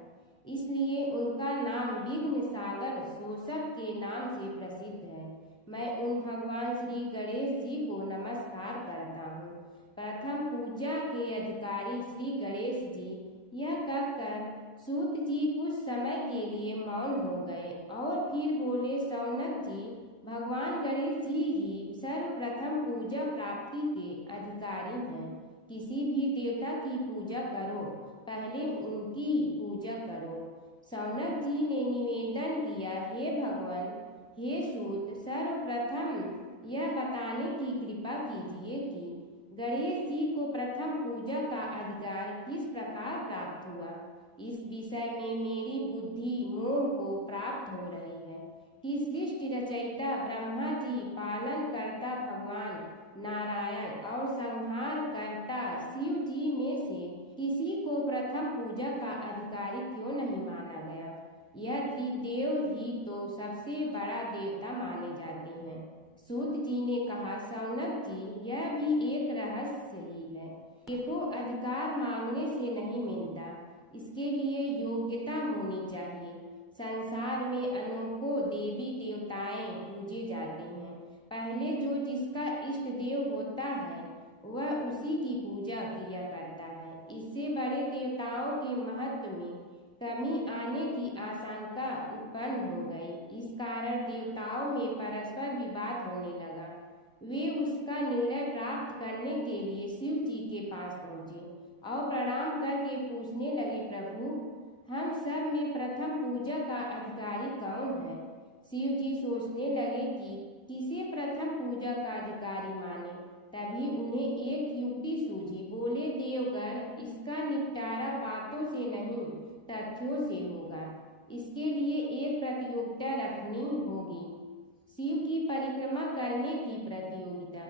इसलिए उनका नाम विघ्न सागर शोषक के नाम से प्रसिद्ध है। मैं उन भगवान श्री गणेश जी को नमस्कार करता हूँ। प्रथम पूजा के अधिकारी श्री गणेश जी, यह कहकर सूत जी कुछ समय के लिए मौन हो गए और फिर बोले, शौनक जी, भगवान गणेश जी ही सर्वप्रथम पूजा प्राप्ति के अधिकारी हैं। किसी भी देवता की पूजा करो, पहले उनकी पूजा करो। शौनक जी ने निवेदन किया, हे भगवान, हे सूत, सर्वप्रथम यह बताने की कृपा कीजिए कि गणेश जी को प्रथम पूजा का अधिकार किस प्रकार प्राप्त हुआ। इस विषय में मेरी बुद्धि मोह को प्राप्त हो रही है कि सृष्टि रचयिता ब्रह्मा जी, पालन करता भगवान नारायण और संहार करता शिव जी में से किसी को प्रथम पूजा का अधिकारी क्यों नहीं माना गया। यह त्रिदेव ही तो सबसे बड़ा देवता माने जाते हैं। सूत जी ने कहा, शौनक जी, यह भी एक रहस्य ही है। देखो, अधिकार मांगने से नहीं मिलता, इसके लिए योग्यता होनी चाहिए। संसार में अनेकों देवी देवताएं पूजे जाते हैं। पहले जो जिसका इष्ट देव होता है वह उसी की पूजा किया करता है। इससे बड़े देवताओं के महत्व में कमी आने की आशंका उत्पन्न हो गई। इस कारण देवताओं में परस्पर विवाद होने लगा। वे उसका निर्णय प्राप्त करने के लिए शिव जी के पास पहुँचे और प्रणाम करके पूछने लगे, प्रभु, हम सब में प्रथम पूजा का अधिकारी कौन है। शिव जी सोचने लगे कि किसे प्रथम पूजा का अधिकारी माने, तभी उन्हें एक तथ्यों से होगा। इसके लिए एक प्रतियोगिता रखनी होगी, शिव की परिक्रमा करने की प्रतियोगिता।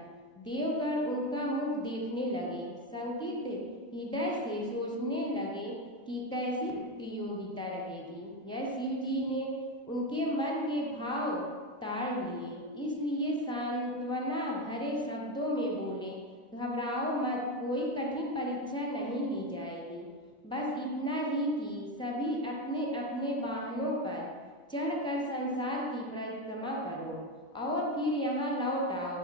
देवगण उनका मुख देखने लगे, शंकित हृदय से सोचने लगे कि कैसी प्रतियोगिता रहेगी। यह शिव जी ने उनके मन के भाव ताड़ लिए, इसलिए सांत्वना भरे शब्दों में बोले, घबराओ मत, कोई कठिन परीक्षा नहीं ली जाएगी। बस इतना ही कि सभी अपने अपने वाहनों पर चढ़कर संसार की परिक्रमा करो और फिर यहाँ लौट आओ।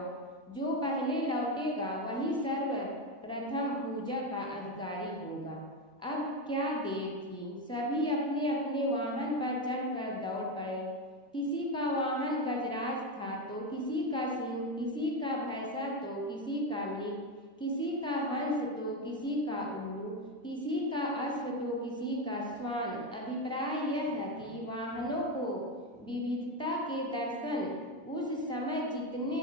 जो पहले लौटेगा वही सर्वप्रथम पूजा का अधिकारी होगा। अब क्या देर थी, सभी अपने अपने वाहन पर चढ़कर दौड़ पड़े। किसी का वाहन गजराज था तो किसी का सिंह, किसी का भैंसा तो किसी का मृग, किसी का हंस तो किसी का उल्लू, किसी का अश्व तो किसी का श्वान। अभिप्राय यह है कि वाहनों को विविधता के दर्शन उस समय जितने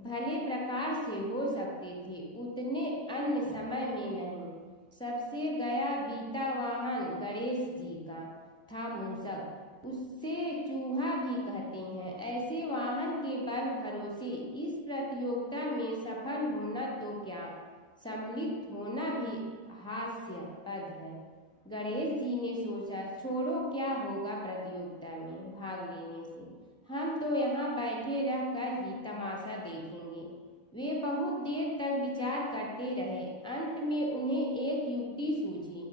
भले प्रकार से हो सकते थे उतने अन्य समय में नहीं। सबसे गया बीता वाहन गणेश जी का था मूषक, उससे चूहा भी कहते हैं। ऐसे वाहन के बल भरोसे इस प्रतियोगिता में सफल होना तो क्या, सम्मिलित होना भी हास्यास्पद है। गणेश जी ने सोचा, छोड़ो, क्या होगा प्रतियोगिता में भाग लेने से, हम तो यहाँ बैठे रहकर ही तमाशा देखेंगे। वे बहुत देर तक विचार करते रहे। अंत में उन्हें एक युक्ति सूझी।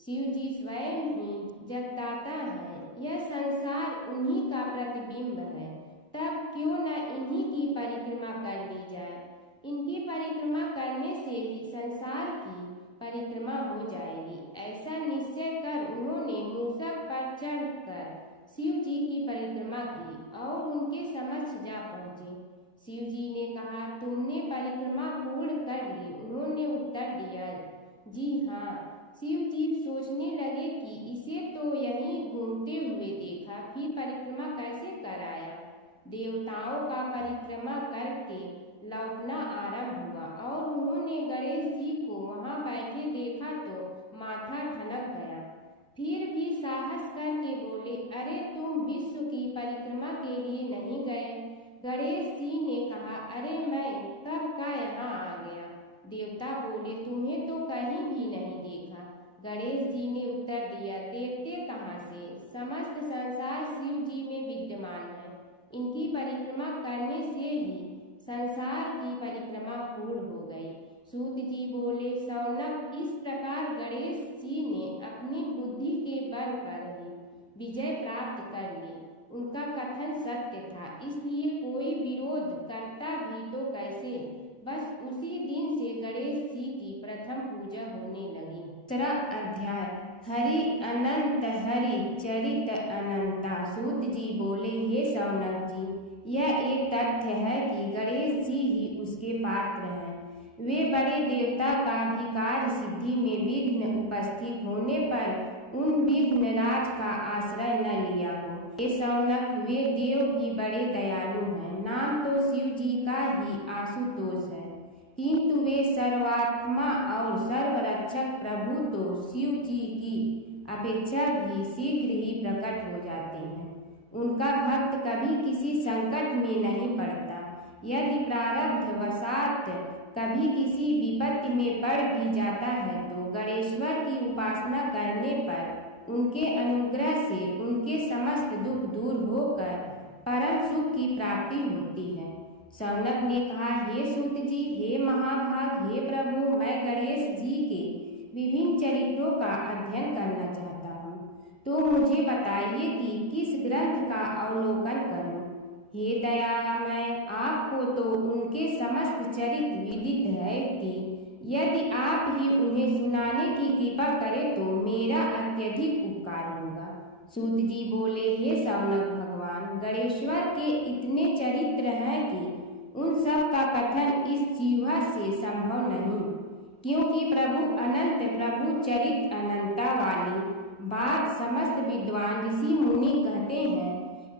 शिव जी स्वयं ही जगदाता है, यह संसार उन्हीं का प्रतिबिंब है, तब क्यों न इन्हीं की परिक्रमा कर ली जाए। इनकी परिक्रमा करने से ही संसार की परिक्रमा हो जाएगी। ऐसा निश्चय कर उन्होंने मूषक पर चढ़कर शिव जी की परिक्रमा की और उनके समक्ष जा पहुंचे। शिव जी ने कहा, तुमने परिक्रमा पूर्ण कर ली। उन्होंने उत्तर दिया, जी हाँ। शिव जी सोचने लगे कि इसे तो यहीं घूमते हुए देखा, फिर परिक्रमा कैसे कर आया। देवताओं का परिक्रमा करके लौटना आरंभ हुआ और उन्होंने गणेश जी को वहां बैठे देखा तो माथा ठनक गया। फिर भी साहस करके बोले, अरे तुम विश्व की परिक्रमा के लिए नहीं गए। गणेश जी ने कहा, अरे मैं कब का यहाँ आ गया। देवता बोले, तुम्हें तो कहीं भी नहीं देखा। गणेश जी ने उत्तर दिया, देखते कहाँ से, समस्त संसार शिव जी में विद्यमान है। इनकी परिक्रमा करने से ही संसार की परिक्रमा पूर्ण हो गई। सूत जी बोले, सौनक, इस प्रकार गणेश जी ने अपनी बुद्धि के बल पर ही विजय प्राप्त कर ली। उनका कथन सत्य था, इसलिए कोई विरोध करता भी तो कैसे। बस उसी दिन से गणेश जी की प्रथम पूजा होने लगी। दूसरा अध्याय, हरि अनंत हरि चरित अनंता। सूत जी बोले, हे सौनक जी, यह एक तथ्य है कि गणेश जी ही उसके पात्र हैं। वे बड़े देवता का भी कार्य सिद्धि में विघ्न उपस्थित होने पर उन विघ्नराज का आश्रय न लिया हो। ये सौनक, वे देव भी बड़े दयालु हैं। नाम तो शिव जी का ही आशुतोष है, किंतु वे सर्वात्मा और सर्वरक्षक प्रभु तो शिव जी की अपेक्षा भी शीघ्र ही प्रकट हो जाते हैं। उनका भक्त कभी किसी संकट में नहीं पड़ता। यदि प्रारब्ध वशात कभी किसी विपत्ति में पड़ भी जाता है तो गणेश्वर की उपासना करने पर उनके अनुग्रह से उनके समस्त दुख दूर होकर परम सुख की प्राप्ति होती है। सौनक ने कहा, हे सूत जी, हे महाभाग, हे प्रभु, मैं गणेश जी के विभिन्न चरित्रों का अध्ययन करना चाहता हूँ, तो मुझे बताइए कि किस ग्रंथ का अवलोकन करूँ। हे दयामय, आपको तो उनके समस्त चरित्र विदित है कि यदि आप ही उन्हें सुनाने की कृपा करें तो मेरा अत्यधिक उपकार होगा। सूत जी बोले, हे सौनक भगवान, गणेश्वर के इतने चरित्र हैं कि उन सब का कथन इस जीवा से संभव नहीं, क्योंकि प्रभु अनंत, प्रभु चरित अनंता वाली बात समस्त विद्वान ऋषि मुनि कहते हैं।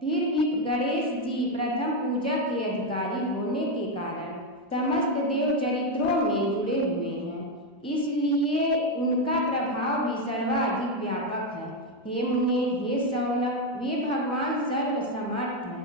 फिर भी गणेश जी प्रथम पूजा के अधिकारी होने के कारण समस्त देव चरित्रों में जुड़े हुए हैं, इसलिए उनका प्रभाव भी सर्वाधिक व्यापक है। हे मुने, हे शौनक, वे भगवान सर्वसमर्थ हैं।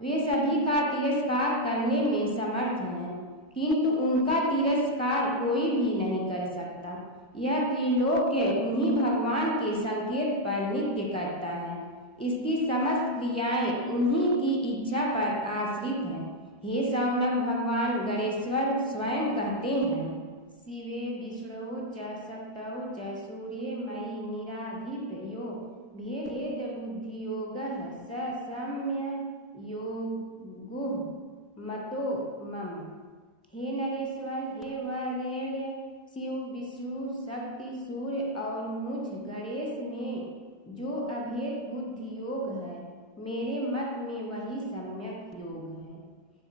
वे सभी का तिरस्कार करने में समर्थ हैं, किंतु उनका तिरस्कार कोई भी नहीं कर सकता। यह त्रिलोक्य उन्हीं भगवान के संकेत पर नित्य करता है। इसकी समस्त क्रियाएं उन्हीं की इच्छा पर आश्रित हैं। हे शौनक, भगवान गणेश्वर स्वयं कहते हैं, शिवे विष्णु च शक्तौ च सूर्ये मयि निराधिपयो भेदेत बुद्धियोगः स सम्य योगो मतो मम। हे नरेश्वर, हे वरेण्य शिव, विष्णु, शक्ति, सूर्य और मुझ गणेश में जो अभेद बुद्धि योग है, मेरे मत में वही सम्यक योग है।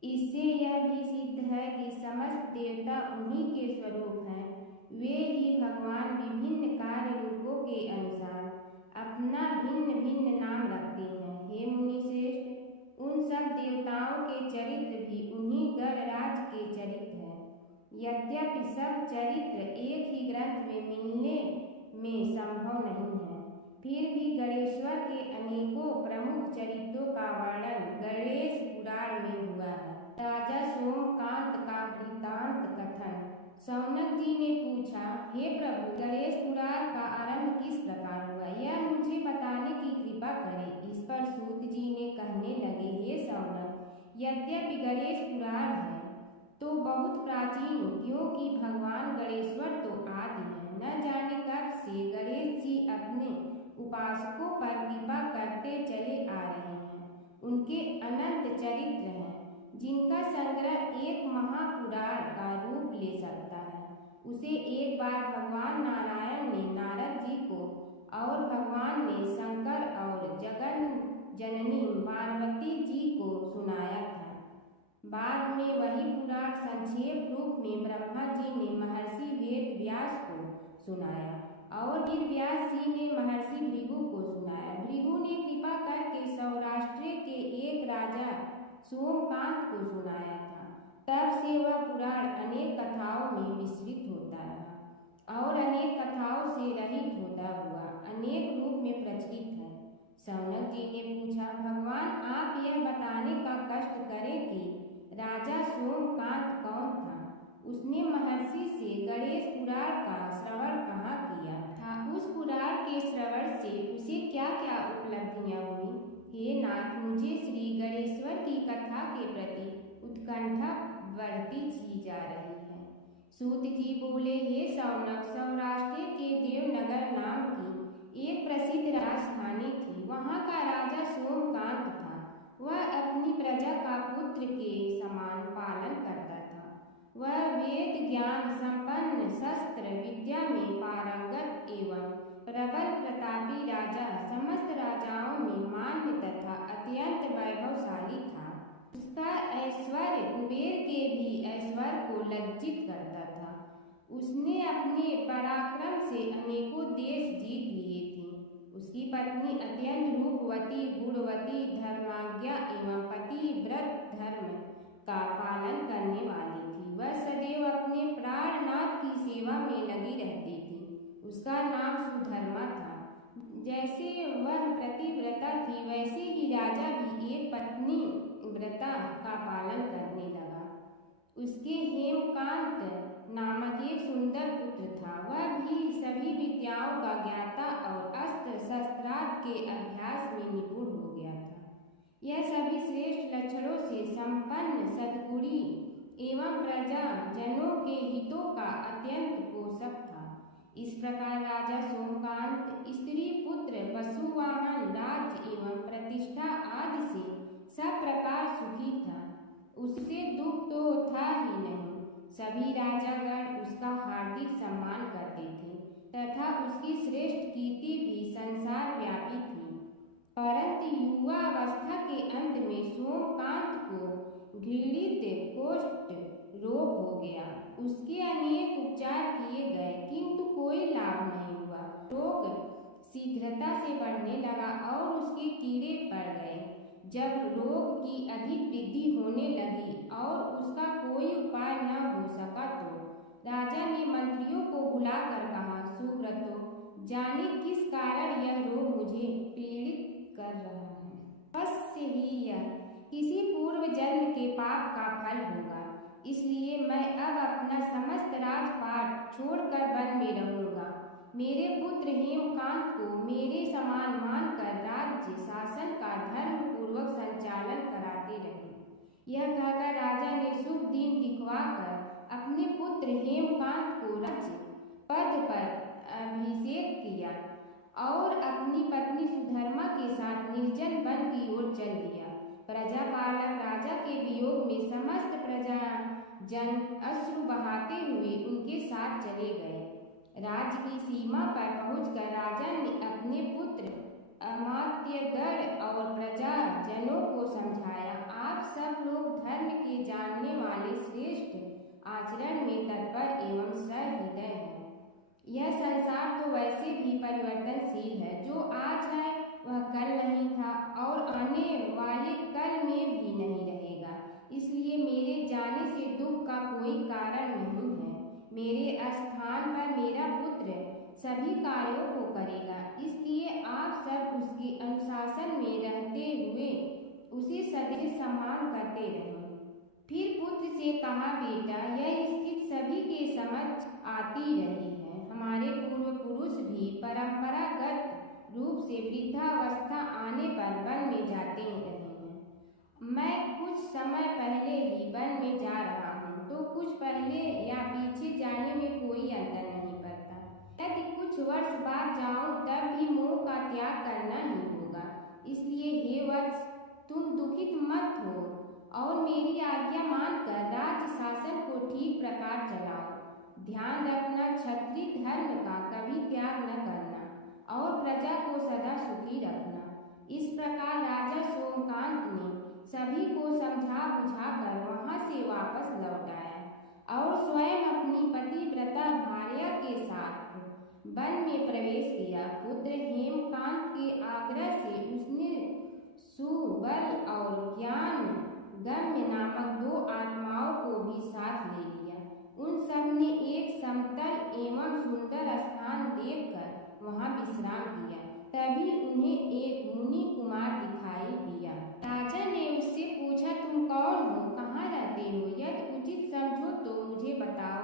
इससे यह भी सिद्ध है कि समस्त देवता उन्हीं के स्वरूप हैं। वे ही भगवान विभिन्न कार्य रूपों के अनुसार अपना भिन्न भिन्न नाम रखते हैं। हे मुनि श्रेष्ठ, उन सब देवताओं के चरित्र भी उन्हीं गणराज के चरित्र हैं। यद्यपि सब चरित्र एक ही ग्रंथ में मिलने में संभव नहीं है, फिर भी गणेश्वर के अनेकों प्रमुख चरित्रों का वर्णन गणेश पुराण में हुआ है। राजा सोमकांत का वृत्तांत कथन। शौनक जी ने पूछा, हे प्रभु, गणेश पुराण का आरंभ किस प्रकार हुआ, यह मुझे बताने की कृपा करें। इस पर सूत जी ने कहने लगे, हे शौनक, यद्यपि गणेश पुराण है तो बहुत प्राचीन, क्योंकि भगवान गणेश्वर तो आदि है। न जाने कब से गणेश जी अपने उपासकों पर कृपा करते चले आ रहे हैं। उनके अनंत चरित्र हैं, जिनका संग्रह एक महापुराण का रूप ले सकता है। उसे एक बार भगवान नारायण ने नारद जी को और भगवान ने शंकर और जगन जननी पार्वती जी को सुनाया था। बाद में वही पुराण संक्षेप रूप में ब्रह्मा जी ने महर्षि वेद व्यास को सुनाया और फिर व्यास जी ने महर्षि भृगु को सुनाया। भृगु ने कृपा करके सौराष्ट्र के एक राजा सोमकांत को सुनाया था। तब से वह पुराण अनेक कथाओं में मिश्रित होता रहा और अनेक कथाओं से रहित होता हुआ अनेक रूप में प्रचलित है। शौनक जी ने पूछा, भगवान, आप यह बताने का कष्ट करें कि राजा सोमकांत कौन था? उसने महर्षि से गणेश पुराण का श्रवण कहाँ किया था? उस पुराण के श्रवण से उसे क्या क्या उपलब्धियां हुई? हे नाथ, मुझे श्री गणेश्वर की कथा के प्रति उत्कंठा बढ़ती ही जा रही है। सूत जी बोले, हे शौनक, सौराष्ट्र के देवनगर नाम की एक प्रसिद्ध राजधानी थी। वहाँ का राजा सोमकांत था। वह अपनी प्रजा का पुत्र के समान पालन करता था। वह वेद ज्ञान संपन्न, शस्त्र विद्या में पारंगत एवं प्रबल प्रतापी राजा, समस्त राजाओं में मान्य तथा अत्यंत वैभवशाली था। उसका ऐश्वर्य कुबेर के भी ऐश्वर्य को लज्जित करता था। उसने अपने पराक्रम से अनेकों देश जीत लिए थे। उसकी पत्नी अत्यंत रूपवती, गुणवती, धर्माज्ञा एवं पतिव्रत धर्म का पालन करने वाली थी। वह सदैव अपने प्राणनाथ की सेवा में लगी रहती थी। उसका नाम सुधर्मा था। जैसे वह प्रतिव्रता थी, वैसे ही राजा भी एक पत्नी व्रता का पालन करने लगा। उसके हेमकांत नामक एक सुंदर पुत्र था। वह भी सभी विद्याओं का ज्ञाता और अस्त्र शस्त्रास्त्र के अभ्यास में निपुण हो गया था। यह सभी श्रेष्ठ लक्षणों से संपन्न सद्गुणी एवं प्रजा जनों के हितों का अत्यंत पोषक था। इस प्रकार राजा सोमकांत स्त्री पुत्र पशुवाहन राज्य एवं प्रतिष्ठा आदि से सब प्रकार सुखी था। उससे दुख तो था ही नहीं। सभी राजागण उसका हार्दिक सम्मान करते थे तथा उसकी श्रेष्ठ कीर्ति भी संसार व्यापी थी। परंतु युवावस्था के अंत में सोमकांत को घृणित कोष्ठ रोग हो गया। उसके अनेक उपचार किए गए, किंतु कोई लाभ नहीं हुआ। रोग शीघ्रता से बढ़ने लगा और उसके कीड़े पड़ गए। जब रोग की अधिक वृद्धि होने लगी और उसका कोई उपाय न हो सका तो राजा ने मंत्रियों को बुलाकर कहा, सुब्रतो, जाने किस कारण यह रोग मुझे किसी पूर्व जन्म के पाप का फल होगा। इसलिए मैं अब अपना समस्त राजपाट छोड़कर वन में रहूंगा। मेरे पुत्र हेमकांत को मेरे समान मानकर राज्य शासन का धर्म पूर्वक संचालन कराते रहे। यह कहकर राजा ने शुभ दिन दिखवाकर अपने पुत्र हेमकांत को राज्य पद पर अभिषेक किया और अपनी पत्नी सुधर्मा के साथ निर्जन वन की ओर चल दिया। प्रजापालक राजा के वियोग में समस्त प्रजा जन अश्रु बहाते हुए उनके साथ चले गए। राज्य की सीमा पर पहुंचकर राजा ने अपने पुत्र अमात्यगण और प्रजाजनों को समझाया, आप सब लोग धर्म के जानने वाले श्रेष्ठ आचरण में तत्पर एवं सहृदय हैं। यह संसार तो वैसे भी परिवर्तनशील है। जो आज है वह कल नहीं था और आने वाले कल में भी नहीं रहेगा। इसलिए मेरे जाने से दुख का कोई कारण नहीं है। मेरे स्थान पर मेरा पुत्र सभी कार्यों को करेगा। इसलिए आप सब उसके अनुशासन में रहते हुए उसे सदैव सम्मान करते रहें। फिर पुत्र से कहा, बेटा, यह स्थिति सभी के समझ आती रही है। हमारे पूर्व पुरुष भी परंपरागत रूप से वृद्धावस्था आने पर वन में जाते रहे हैं। मैं कुछ समय पहले ही वन में जा रहा हूँ, तो कुछ पहले या पीछे जाने में कोई अंतर नहीं पड़ता। यदि कुछ वर्ष बाद जाऊँ तब भी मोह का त्याग करना ही होगा। इसलिए हे वत्स, तुम दुखित मत हो और मेरी आज्ञा मानकर राज्य शासन को ठीक प्रकार चलाओ। ध्यान रखना, क्षत्रिय धर्म का कभी त्याग न करना और प्रजा को सदा सुखी रखना। इस प्रकार राजा सोमकांत ने सभी को समझा बुझाकर वहां से वापस लौट आया और स्वयं अपनी पतिव्रता भार्या के साथ वन में प्रवेश किया। पुत्र हेमकांत के आग्रह से उसने सुबल और ज्ञान गम्य नामक 2 आत्माओं को भी साथ ले लिया। उन सब ने एक समतल एवं सुंदर स्थान देखकर वहां विश्राम किया। तभी उन्हें एक मुनि कुमार दिखाई दिया। राजा ने उससे पूछा, तुम कौन हो, कहाँ रहते हो? यदि उचित समझो तो मुझे बताओ।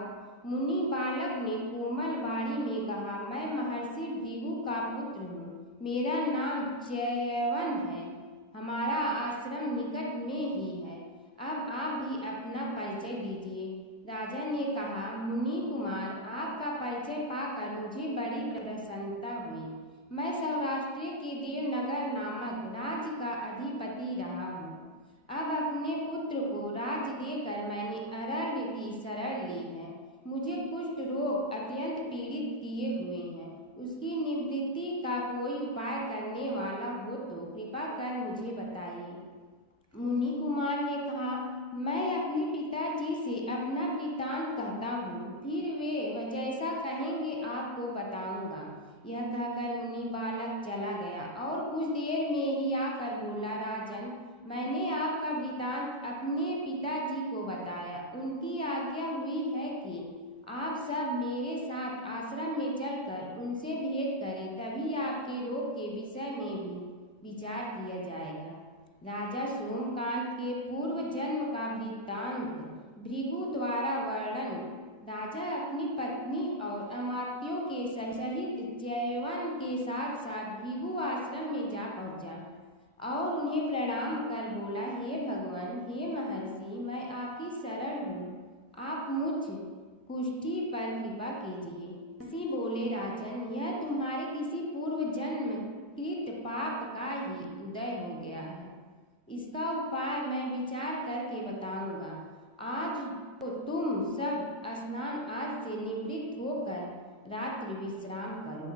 मुनि बालक ने कोमल वाणी में कहा, मैं महर्षि भृगु का पुत्र हूँ। मेरा नाम च्यवन है। हमारा आश्रम निकट में ही है। अब आप भी अपना परिचय दीजिए। राजा ने कहा, मुनि कुमार, आपका परिचय पाकर मुझे बड़ी प्रसन्नता हुई। मैं सौराष्ट्र के देवनगर नामक राज्य का अधिपति रहा हूँ। अब अपने पुत्र को राज्य देकर मैंने अरण्य की शरण ली है। मुझे कुष्ठ रोग अत्यंत पीड़ित किए हुए हैं। उसकी निवृत्ति का कोई उपाय करने वाला हो तो कृपा कर मुझे बताइए। मुनि कुमार ने कहा, मैं अपने पिताजी से अपना वृत्तांत कहता हूँ, फिर वे जैसा कहेंगे आपको बताऊंगा। यह कहकर मुनि बालक चला गया और कुछ देर में ही आकर बोला, राजन, मैंने आपका वृत्तांत अपने पिताजी को बताया। उनकी आज्ञा हुई है कि आप सब मेरे साथ आश्रम में चलकर उनसे भेंट करें, तभी आपके रोग के विषय में भी विचार किया जाएगा। राजा सोमकांत के पूर्व जन्म का वृत्तांत भृगु द्वारा वर्णन राजा अपनी पत्नी और अमात्यों के सहित च्यवन के साथ साथ भृगु आश्रम में जा पहुंचा और उन्हें प्रणाम कर बोला, हे भगवान, हे महर्षि, मैं आपकी शरण हूँ। आप मुझ कुष्ठी पर कृपा कीजिए। महर्षि बोले, राजन, यह तुम्हारे किसी पूर्व जन्म कृत पाप का ही उदय हो गया है। इसका उपाय मैं विचार करके बताऊंगा। आज तो तुम सब स्नान आदि से निवृत्त होकर रात्रि विश्राम करो।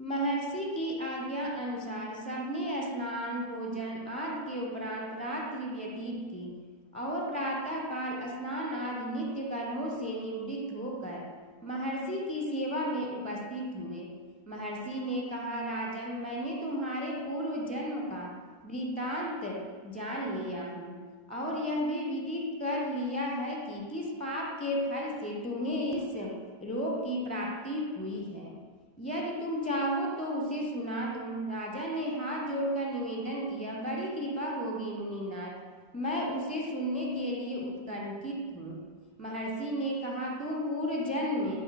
महर्षि की आज्ञा अनुसार सबने स्नान भोजन आदि के उपरांत रात्रि व्यतीत की और प्रातः काल स्नान आदि नित्य कर्मों से निवृत्त होकर महर्षि की सेवा में उपस्थित हुए। महर्षि ने कहा, राजन, मैंने तुम्हारे पूर्व जन्म का वृत्तांत जान लिया हूँ और यह भी विदित कर लिया है कि किस पाप के फल से तुम्हें इस रोग की प्राप्ति हुई है। यदि तुम चाहो तो उसे सुना दूं। राजा ने हाथ जोड़कर निवेदन किया, बड़ी कृपा होगी मुनिनाथ, मैं उसे सुनने के लिए उत्कंठित हूँ। महर्षि ने कहा, तुम पूर्व जन्म में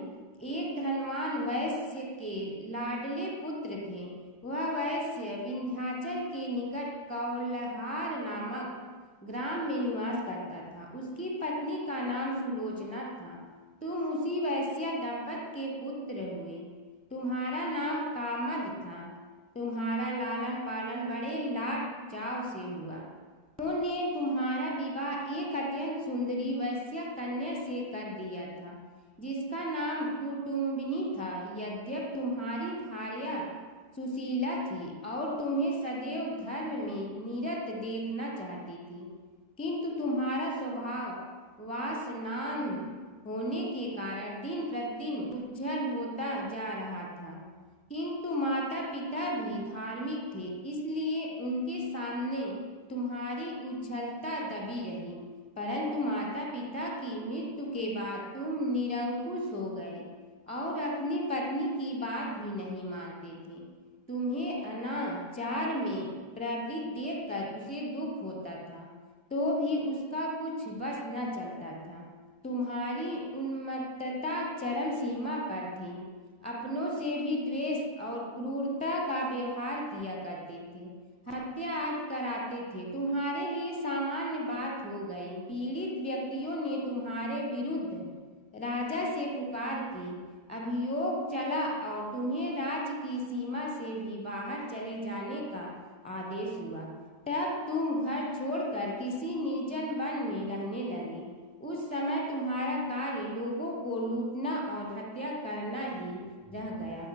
एक धनवान वैश्य के लाडले पुत्र थे। वह वैश्य विंध्याचल के निकट कौलहार नामक ग्राम में निवास करता था। उसकी पत्नी का नाम सुलोचना था। तुम उसी वैश्य दंपत के पुत्र हुए। तुम्हारा नाम कामद था। तुम्हारा लालन पालन बड़े लाड चाव से हुआ। उन्होंने तुम्हारा विवाह एक अत्यंत सुंदरी वैश्य कन्या से कर दिया था, जिसका नाम कुटुम्बिनी था। यद्यप तुम्हारी भार्या सुशीला थी और तुम्हें सदैव धर्म में निरत देखना चाहती थी, किंतु तुम्हारा स्वभाव वासनान होने के कारण दिन प्रतिदिन उज्जवल होता जा रहा था। किंतु माता पिता भी धार्मिक थे, इसलिए उनके सामने तुम्हारी उछलता दबी रही। परंतु माता पिता की मृत्यु के बाद तुम निरंकुश हो गए और अपनी पत्नी की बात भी नहीं मानते थे। तुम्हें अनाचार में प्रवृत्त देखकर उसे दुख होता था, तो भी उसका कुछ बस न चलता था। तुम्हारी उन्मत्तता चरम सीमा पर थी। अपनों से भी द्वेष और क्रूरता का व्यवहार किया करते थे। हत्या आदि कराते थे। तुम्हारे लिए सामान्य बात हो गई। पीड़ित व्यक्तियों ने तुम्हारे विरुद्ध राजा से पुकार की। अभियोग चला और तुम्हें राज्य की सीमा से भी बाहर चले जाने का आदेश हुआ। तब तुम घर छोड़कर किसी निर्जन वन में रहने लगे। उस समय तुम्हारा कार्य लोगों को लूटना और हत्या करना ही रह गया।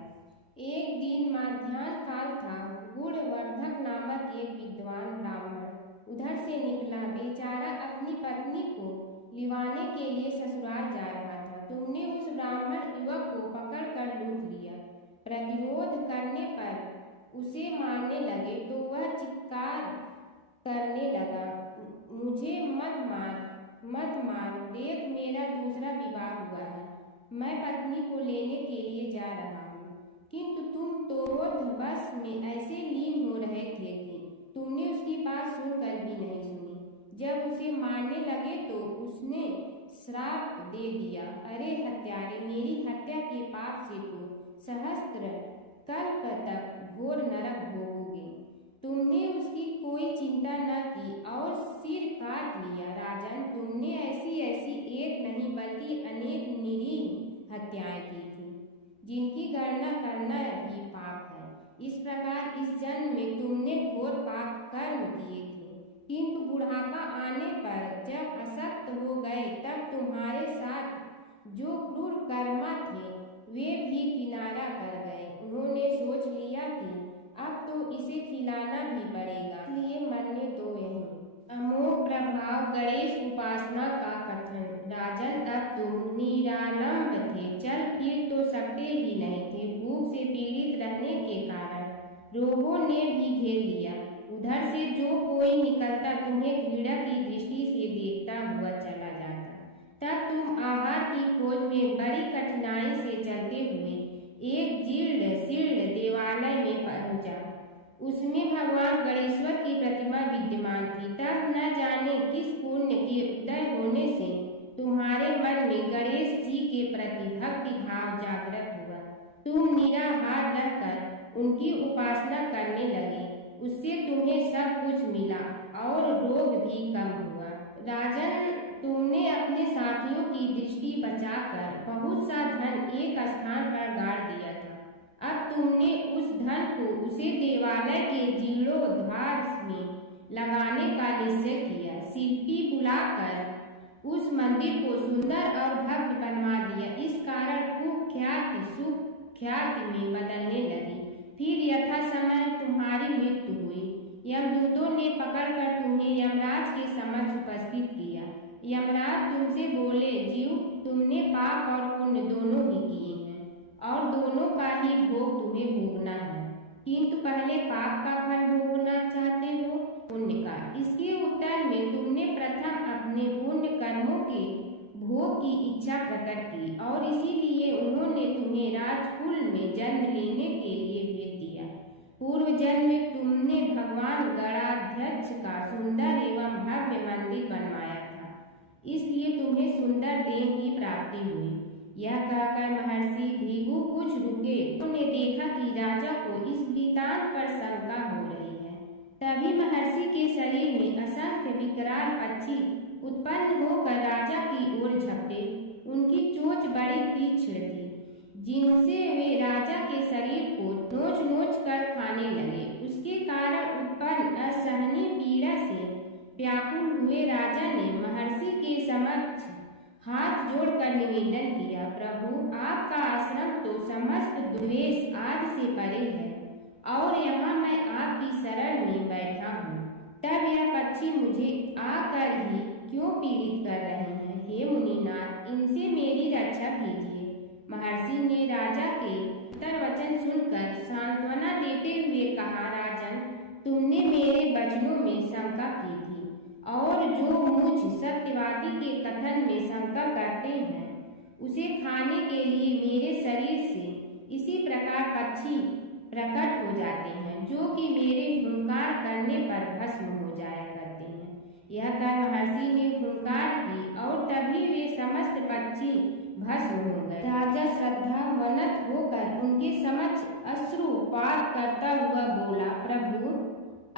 एक दिन मध्याह्न काल था। गुणवर्धक नामक एक विद्वान ब्राह्मण उधर से निकला। बेचारा अपनी पत्नी को लिवाने के लिए ससुराल जा रहा था। तुमने उस ब्राह्मण युवक को पकड़कर लूट लिया। प्रतिरोध करने पर उसे मारने लगे तो वह चित्कार करने लगा, मुझे मत मार, देख मेरा दूसरा विवाह हुआ है। मैं पत्नी को लेने के लिए जा रहा हूँ। किंतु तुम तो क्रोधवश में ऐसे लीन हो रहे थे कि तुमने उसकी बात सुनकर भी नहीं सुनी। जब उसे मारने लगे तो उसने श्राप दे दिया, अरे हत्यारे, मेरी हत्या के पाप से तो सहस्त्र कल्प तक घोर नरक भोगोगे। तुमने उसकी कोई चिंता न की और सिर काट लिया। राजन, तुमने ऐसी एक नहीं बल्कि अनेक निरीह हत्याएं की थी, जिनकी गणना करना भी पाप है। इस प्रकार इस जन्म में तुमने घोर पाप कर्म किए थे, किंतु बुढ़ापा आने पर जब अशक्त हो गए तब तुम्हारे साथ जो क्रूर कर्मा थे वे भी किनारा कर गए। उन्होंने सोच लिया कि अब तो इसे खिलाना भी पड़ेगा, इसलिए मरने दो यहीं। अमोघ प्रभाव गणेश उपासना का कथन। राजन, अब तुम निरालंब थे, चल फिर तो सकते ही नहीं थे। भूख से पीड़ित रहने के कारण रोगों ने भी घेर लिया। उधर से जो कोई निकलता तुम्हें घृणा की दृष्टि से देखता हुआ चला जाता। तब तुम आहार की खोज में बड़ी कठिनाई से चलते हुए एक जीर्ण शीर्ण देवालय में पहुंचा। उसमें भगवान गणेश्वर की प्रतिमा विद्यमान थी। तब न जाने किस पुण्य के उदय होने से तुम्हारे मन में गणेश जी के प्रति भक्ति भाव जागृत हुआ। तुम निराहार रहकर उनकी उपासना करने लगे। उससे तुम्हें सब कुछ मिला और रोग भी कम हुआ। राजन, तुमने अपने साथियों की दृष्टि बचाकर बहुत सा धन एक स्थान पर गाड़ दिया था। अब तुमने उस धन को उसे देवालय के जीर्णोद्धार में लगाने का निश्चय किया। शिल्पी बुलाकर उस मंदिर को सुंदर और भव्य बनवा दिया। इस कारण कुख्याति सुख्याति में बदलने लगी। फिर यथा समय तुम्हारी मृत्यु हुई। यमदूतों ने पकड़कर तुम्हें यमराज के समक्ष उपस्थित किया। यमराज तुमसे बोले, जीव, तुमने पाप और पुण्य दोनों ही किए हैं और दोनों का ही भोग तुम्हें भोगना है। किंतु पहले पाप का फल भोगना चाहते हो पुण्य का? इसके उत्तर में तुमने प्रथम अपने पुण्य कर्मों के भोग की इच्छा प्रकट की और इसीलिए उन्होंने तुम्हें राजकुल में जन्म लेने के लिए भेज दिया। पूर्व जन्म में तुमने तुमने भगवान गणाध्यक्ष का सुंदर एवं भव्य मंदिर बनवाया था, इसलिए तुम्हें सुंदर देह की प्राप्ति हुई। यह कहकर महर्षि भृगु कुछ रुके। उन्होंने देखा कि राजा को इस वृत्तांत पर शंका हो रही है। तभी महर्षि के शरीर में असंख्य विकराल पक्षी उत्पन्न होकर राजा की ओर झपटे। उनकी चोंच बड़ी तीक्ष्ण थी, जिनसे वे राजा के शरीर को नोच नोच कर खाने लगे। उसके कारण उत्पन्न असहनीय पीड़ा से व्याकुल हुए राजा ने महर्षि के समक्ष हाथ जोड़कर निवेदन किया, प्रभु आपका आश्रम तो समस्त द्वेष आदि से परे है और यहाँ मैं आपकी शरण में बैठा हूँ, तब यह पक्षी मुझे आकर ही क्यों पीड़ित कर रहे हैं? हे मुनिनाथ, इनसे मेरी रक्षा कीजिए। महर्षि ने राजा के उत्तर वचन सुनकर सांत्वना देते हुए कहा, राजन, तुमने मेरे वचनों में शंका की थी और जो मुझ सत्यवादी के कथन में शंका करते हैं उसे खाने के लिए मेरे शरीर से इसी प्रकार पक्षी प्रकट हो जाते हैं, जो कि मेरे हुंकार करने पर भस्म हो जाया करते हैं। यह कर महर्षि ने हुंकार की और तभी वे समस्त पक्षी भस्म हो गए। राजा श्रद्धावनत होकर उनके समक्ष अश्रुपात करता हुआ बोला, प्रभु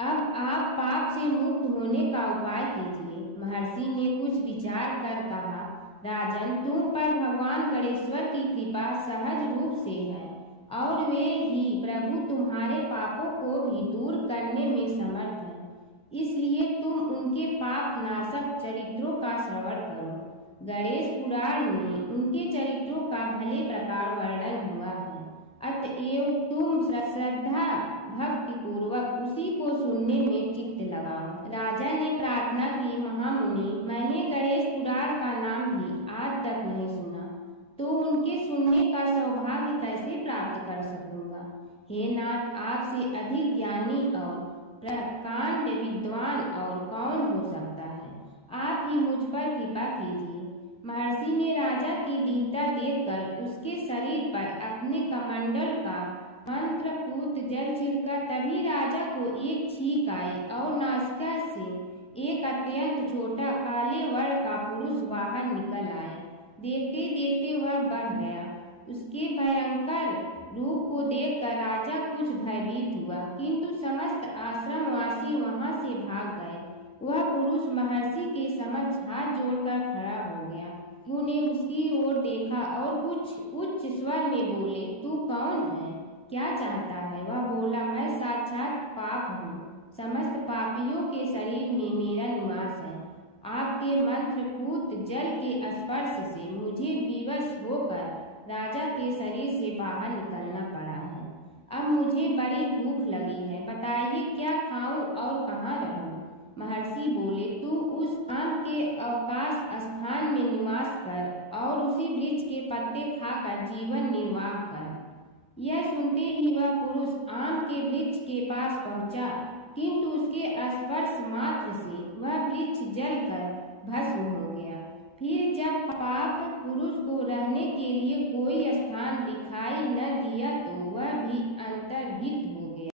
अब आप पाप से मुक्त होने का उपाय कीजिए। महर्षि ने कुछ विचार कर कहा, राजन, तुम पर भगवान गणेश्वर की कृपा सहज रूप से है और वे ही प्रभु तुम्हारे पापों को भी दूर करने में समर्थ है, इसलिए तुम उनके पाप नाशक चरित्रों का श्रवण करो। गणेश पुराण में उनके चरित्रों का भले प्रकार वर्णन हुआ है, अतएव तुम श्रद्धा भक्ति पूर्वक उसी को सुनने में चित्त लगाओ। राजा ने प्रार्थना की, महामुनि, मैंने गणेश पुराण का नाम भी आज तक नहीं सुना, तो उनके सुनने का सौभाग्य कैसे प्राप्त कर सकूंगा? हे नाथ, आपसे अधिक ज्ञानी और प्रकांड विद्वान और कौन हो सकता है? आप ही मुझ पर कृपा कीजिए। महर्षि ने राजा की दीनता देखकर उसके शरीर पर अपने कमंडल का मंत्रपूत जल छिड़का। तभी राजा को एक छींक आई और नासिका से एक अत्यंत छोटा काले वर्ण का पुरुष बाहर निकल आया। देखते देखते वह बढ़ गया। उसके भयंकर रूप को देखकर राजा कुछ भयभीत हुआ, किंतु समस्त आश्रमवासी वहां से भाग गए। वह पुरुष महर्षि के समक्ष हाथ जोड़कर खड़ा हो गया। उन्होंने उसकी ओर देखा और कुछ उच्च स्वर में बोले, तू कौन है, क्या चाहता है? वह बोला, मैं साक्षात पाप हूँ, समस्त पापियों के शरीर में मेरा निवास है। आपके मंत्रपूत जल के स्पर्श से मुझे विवश होकर राजा के शरीर से बाहर निकलना पड़ा है। अब मुझे बड़ी भूख लगी है, बताइए क्या खाऊं और कहाँ रहूं? महर्षि बोले, तू उस आम के अवकाश स्थान में निवास कर और उसी वृक्ष के पत्ते खाकर जीवन निर्वाह कर। यह सुनते ही वह पुरुष आम के वृक्ष के पास पहुंचा, किंतु